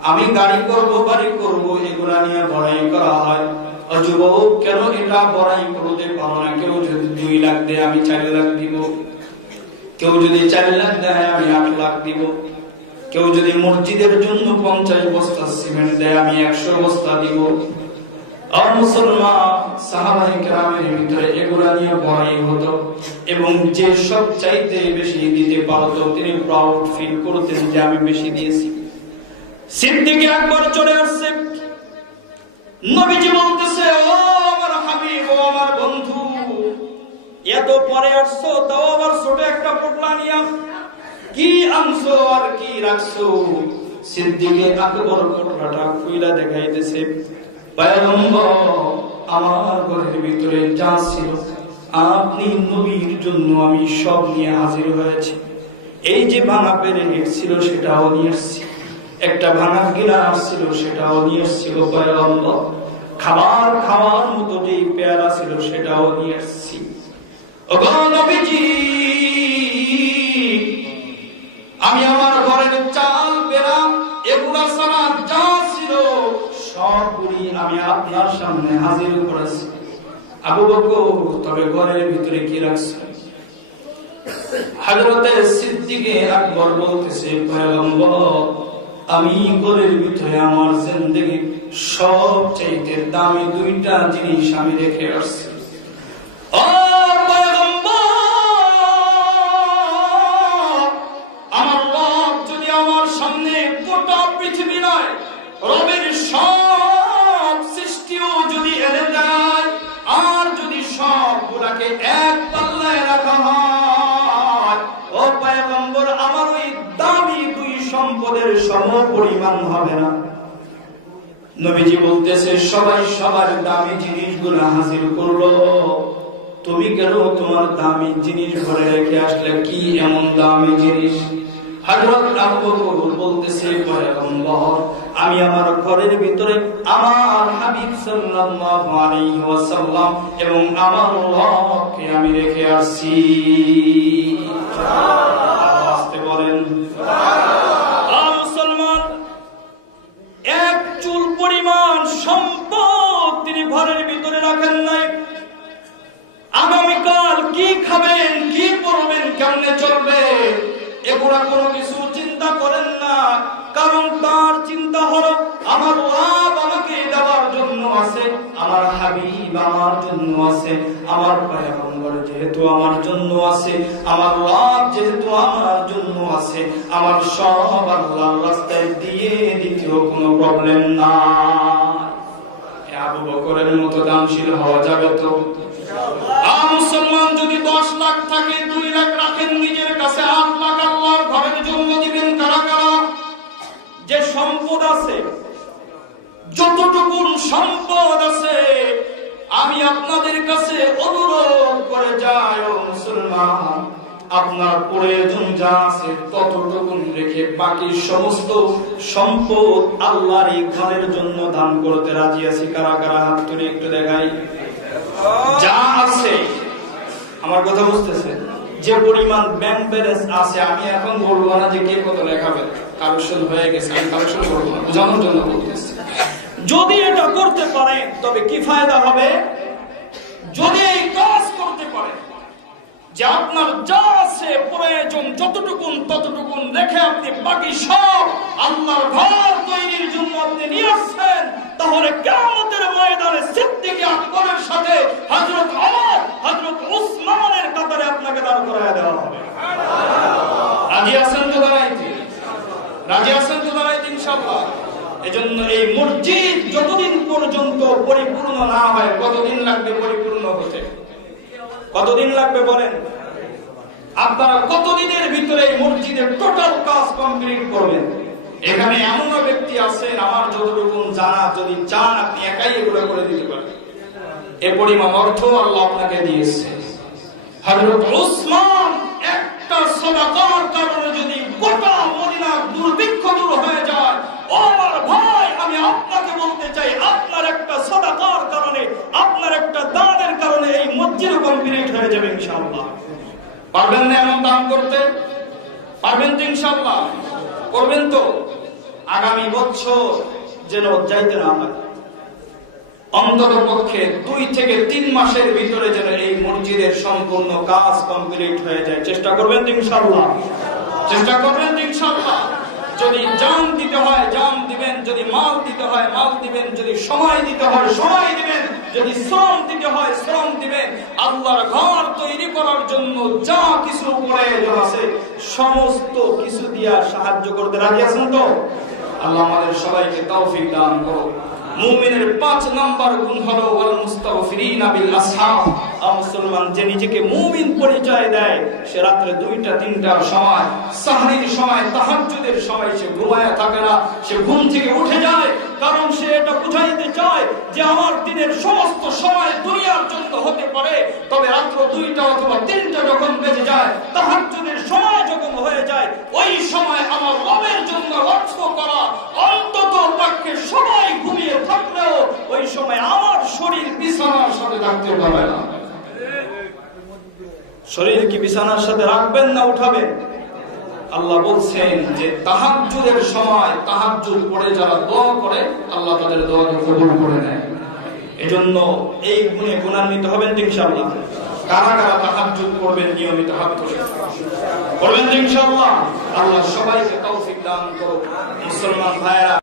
আমি গাড়ি করব বাড়ি করব এগুলা নিয়ে বড়াই করা হয়। যুবক কেন এটা বড়াই করতে পারো না? কেউ যদি 2 লাখ দেয় আমি 4 লাখ দিব, কেউ যদি 4 লাখ দেয় আমি 8 লাখ দিব, কেউ যদি মসজিদের জন্য 50 বস্তা সিমেন্ট দেয় আমি 100 বস্তা দিব। আর মুসলমান সাহাবায়ে কেরামের ভিতরে এগুলা নিয়ে বড়াই হতো, এবং যে সব চাইতে বেশি দিতে পারতো তিনি প্রাউড ফিল করতেন যে আমি বেশি দিয়েছি। সিদ্দিক আকবর চলে আসছে, নবীজি বলতেছে, ও আমার হাবিব, ও আমার বন্ধু, এত পরে আসছো তাও আবার ছোট একটা পোটলা নিয়ে কি আনছো আর কি রাখছো? সিদ্দিক আকবর পোটলাটা খুইলা দেখাইতেছে, পয়গম্বর আমার ঘরের ভিতরে যা ছিল আপনি নবীর জন্য আমি সব নিয়ে হাজির হয়েছি। এই যে ভাঙা পেরেক ছিল সেটাও নিয়ে এসেছি, একটা ভাঙা গিলাস ছিল সেটাও নিয়ে এসেছিল পয়গম্বর, খাবার খাওয়ার মতো যে পেয়ালা ছিল সেটাও নিয়ে এসেছি। ওগো নবীজি, আমি আমার ঘরের চাল বেড়া এগুলা ছাড়া যা ছিল সবগুলি আমি আপনার সামনে হাজির করেছি। আবু বকর তবে ঘরের ভিতরে কি রাখছেন? হযরত সিদ্দিক আকবর বলতেছে, পয়গম্বর আমি ঘরের ভিতরে আমার জিন্দেগির সবচেয়ে দামি 2টা জিনিস আমি রেখে আসছি। আমার রব যদি আমার সামনে গোটা পৃথিবী নয়, রবের সব সৃষ্টিও যদি এনে দেয়, আর যদি সবগুলাকে এক পাল্লায় রাখা হয়, ও পয়গম্বর সমপরিমাণ হবে না। নবীজি বলতেছে সবাই সবার দামি জিনিসগুলো হাজির করলো, তুমি কেন তোমার দামি জিনিস ঘরে রেখে আসলে? কি এমন দামি জিনিস? হযরত আবু বকর বলতেছে, পয়গম্বর, আমি আমার ঘরের ভিতরে আমার হাবিব সাল্লাল্লাহু আলাইহি ওয়াসাল্লাম এবং আমার রবকে আমি রেখে আসছি। আসতে বলেন সুবহানাল্লাহ। মুসলমান, এক চুল পরিমাণ সম্পদ তিনি ঘরের ভিতরে রাখেন নাই। আগামীকাল কি খাবেন, কি পরবেন, কেমনে চলবে, এগুলা কোনো কিছু চিন্তা করেন না। কারণ তার চিন্তা হলো আমার রব আমাকে দেওয়ার জন্য আছে, আমার হাবিব আমার জন্য আছে, আমার পয়গম্বর যেহেতু আমার জন্য আছে, আমার রব যেহেতু আমার জন্য আছে, আমার সব আল্লাহর রাস্তায় দিয়ে দিতেও কোনো প্রবলেম নাই। আবু বকরের মতো দামশীল হওয়া যাবে তো? মুসলমান, যদি 10 লাখ থাকে 2 লাখ রাখেন নিজের কাছে, 8 লাখ আল্লাহর ঘরের জন্য দিবেন। কারা কারা? যে সম্পদ আছে, যতটুকু সম্পদ আছে, আমি আপনাদের কাছে অনুরোধ করে যাই, ও মুসলমান, আপনার প্রয়োজন যা আছে ততটুকু রেখে বাকি সমস্ত সম্পদ আল্লাহর এই ঘরের জন্য দান করতে রাজি আছি। কারা কারা হাত তুলে একটু দেখাই। যা আছে, আমার কথা বুঝতেছে, যে পরিমাণ ব্যাংক ব্যালেন্স আছে, আমি এখন বলবো না যে কে কত লেখাবেন, কালেকশন হয়ে গেছে, আমি কালেকশন করবো না, বোঝানোর জন্য বলতেছি। যদি এটা করতে পারে তবে কি ফায়দা হবে? যদি এই কাজ করতে পারে যে আপনার যা আছে প্রয়োজন যতটুকুন ততটুকুন রেখে আপনি বাকি সব আল্লাহর ঘর তৈরির জন্য আপনি নিয়ে আসছেন, তাহলে কিয়ামতের ময়দানে সিদ্দিক আকবরের সাথে হযরত ওমর, হযরত উসমানের কাতারে আপনাকে দাঁড় করায় দেওয়া হবে। রাজি আছেন তো দাঁড়াইতে? রাজি আছেন তো দাঁড়াইতে ইনশাআল্লাহ? এজন্য এই মসজিদ যতদিন পর্যন্ত পরিপূর্ণ না হয়, কতদিন লাগবে পরিপূর্ণ হতে? কতদিন লাগবে বলেন? আপনারা কতদিনের ভিতরে এই মসজিদের টোটাল কাজ কমপ্লিট করবেন? এখানে এমন ব্যক্তি আছেন, আমার যতটুকু জানা, যদি চান আপনি একাই এগুলো করে দিতে পারেন। এ পরিমাণ অর্থ আল্লাহ আপনাকে দিয়েছে। হযরত উসমান একটা সাদাকার কারণে যদি গোটা মদিনা দুর্ভিক্ষ দূর হয়ে যায়, ও আমার ভাই, আমি আপনাকে বলতে চাই, আপনার একটা সাদাকার কারণে, আপনার একটা দানের কারণে এই মসজিদ কমপ্লিট হয়ে যাবে ইনশাআল্লাহ। পারবেন না এমন দান করতে? পারবেন তো ইনশাআল্লাহ? করবেন তো? আগামী বছর যেন যাইতে না হয়, অন্তত পক্ষে 2 থেকে 3 মাসের ভিতরে যেন এই মসজিদের সম্পূর্ণ কাজ কমপ্লিট হয়ে যায়। চেষ্টা করবেন তো ইনশাআল্লাহ? চেষ্টা করবেন তো ইনশাআল্লাহ? যদি জান দিতে হয় জান দিবেন, যদি মাল দিতে হয় মাল দিবেন, যদি সময় দিতে হয় সময় দিবেন, যদি শ্রম দিতে হয় শ্রম দিবেন। আল্লাহর ঘর তৈরি করার জন্য যা কিছু প্রয়োজন আছে সমস্ত কিছু দিয়া সাহায্য করতে রাজি আছেন তো? আল্লাহ আমাদের সবাইকে তৌফিক দান করুন। মুমিনের 5 নাম্বার গুণ হলো ওয়াল মুস্তাগফিরিনা বিল আসহাব। মুসলমান যে নিজেকে মুমিন পরিচয় দেয়, সে রাতে 2টা 3টার সময়, সাহরির সময়, তাহাজ্জুদের সময় সে ঘুমায় থাকে না, সে ঘুম থেকে উঠে যায়। কারণ সে এটা বুঝাইতে চায় যে আমার দিনের সমস্ত সময় দুনিয়ার জন্য হতে পারে, তবে রাত্র 2টা অথবা 3টা যখন বেজে যায়, তাহাজ্জুদের সময় যখন হয়ে যায়, ওই সময় আমার রবের জন্য লক্ষ্য করা, অন্তত তাকে সবাই ঘুমিয়ে থাকলেও ওই সময় আমার শরীর বিছানার সাথে থাকতে পারে না। শরীর কি বিছানার সাথে রাখবেন না উঠাবেন? আল্লাহ বলছেন যে তাহাজ্জুদের সময় তাহাজ্জুদ পড়ে যারা দোয়া করে, আল্লাহ তাদের দোয়াকে কবুল করে নেয়। এজন্য এই গুণে গুণান্বিত হবেন ইনশাআল্লাহ। কারা কারা তাহাজ্জুদ করবেন নিয়মিত হাত তুলে করবেন ইনশাআল্লাহ? আল্লাহ সবাইকে তৌফিক দান করুন। মুসলমান ভাইরা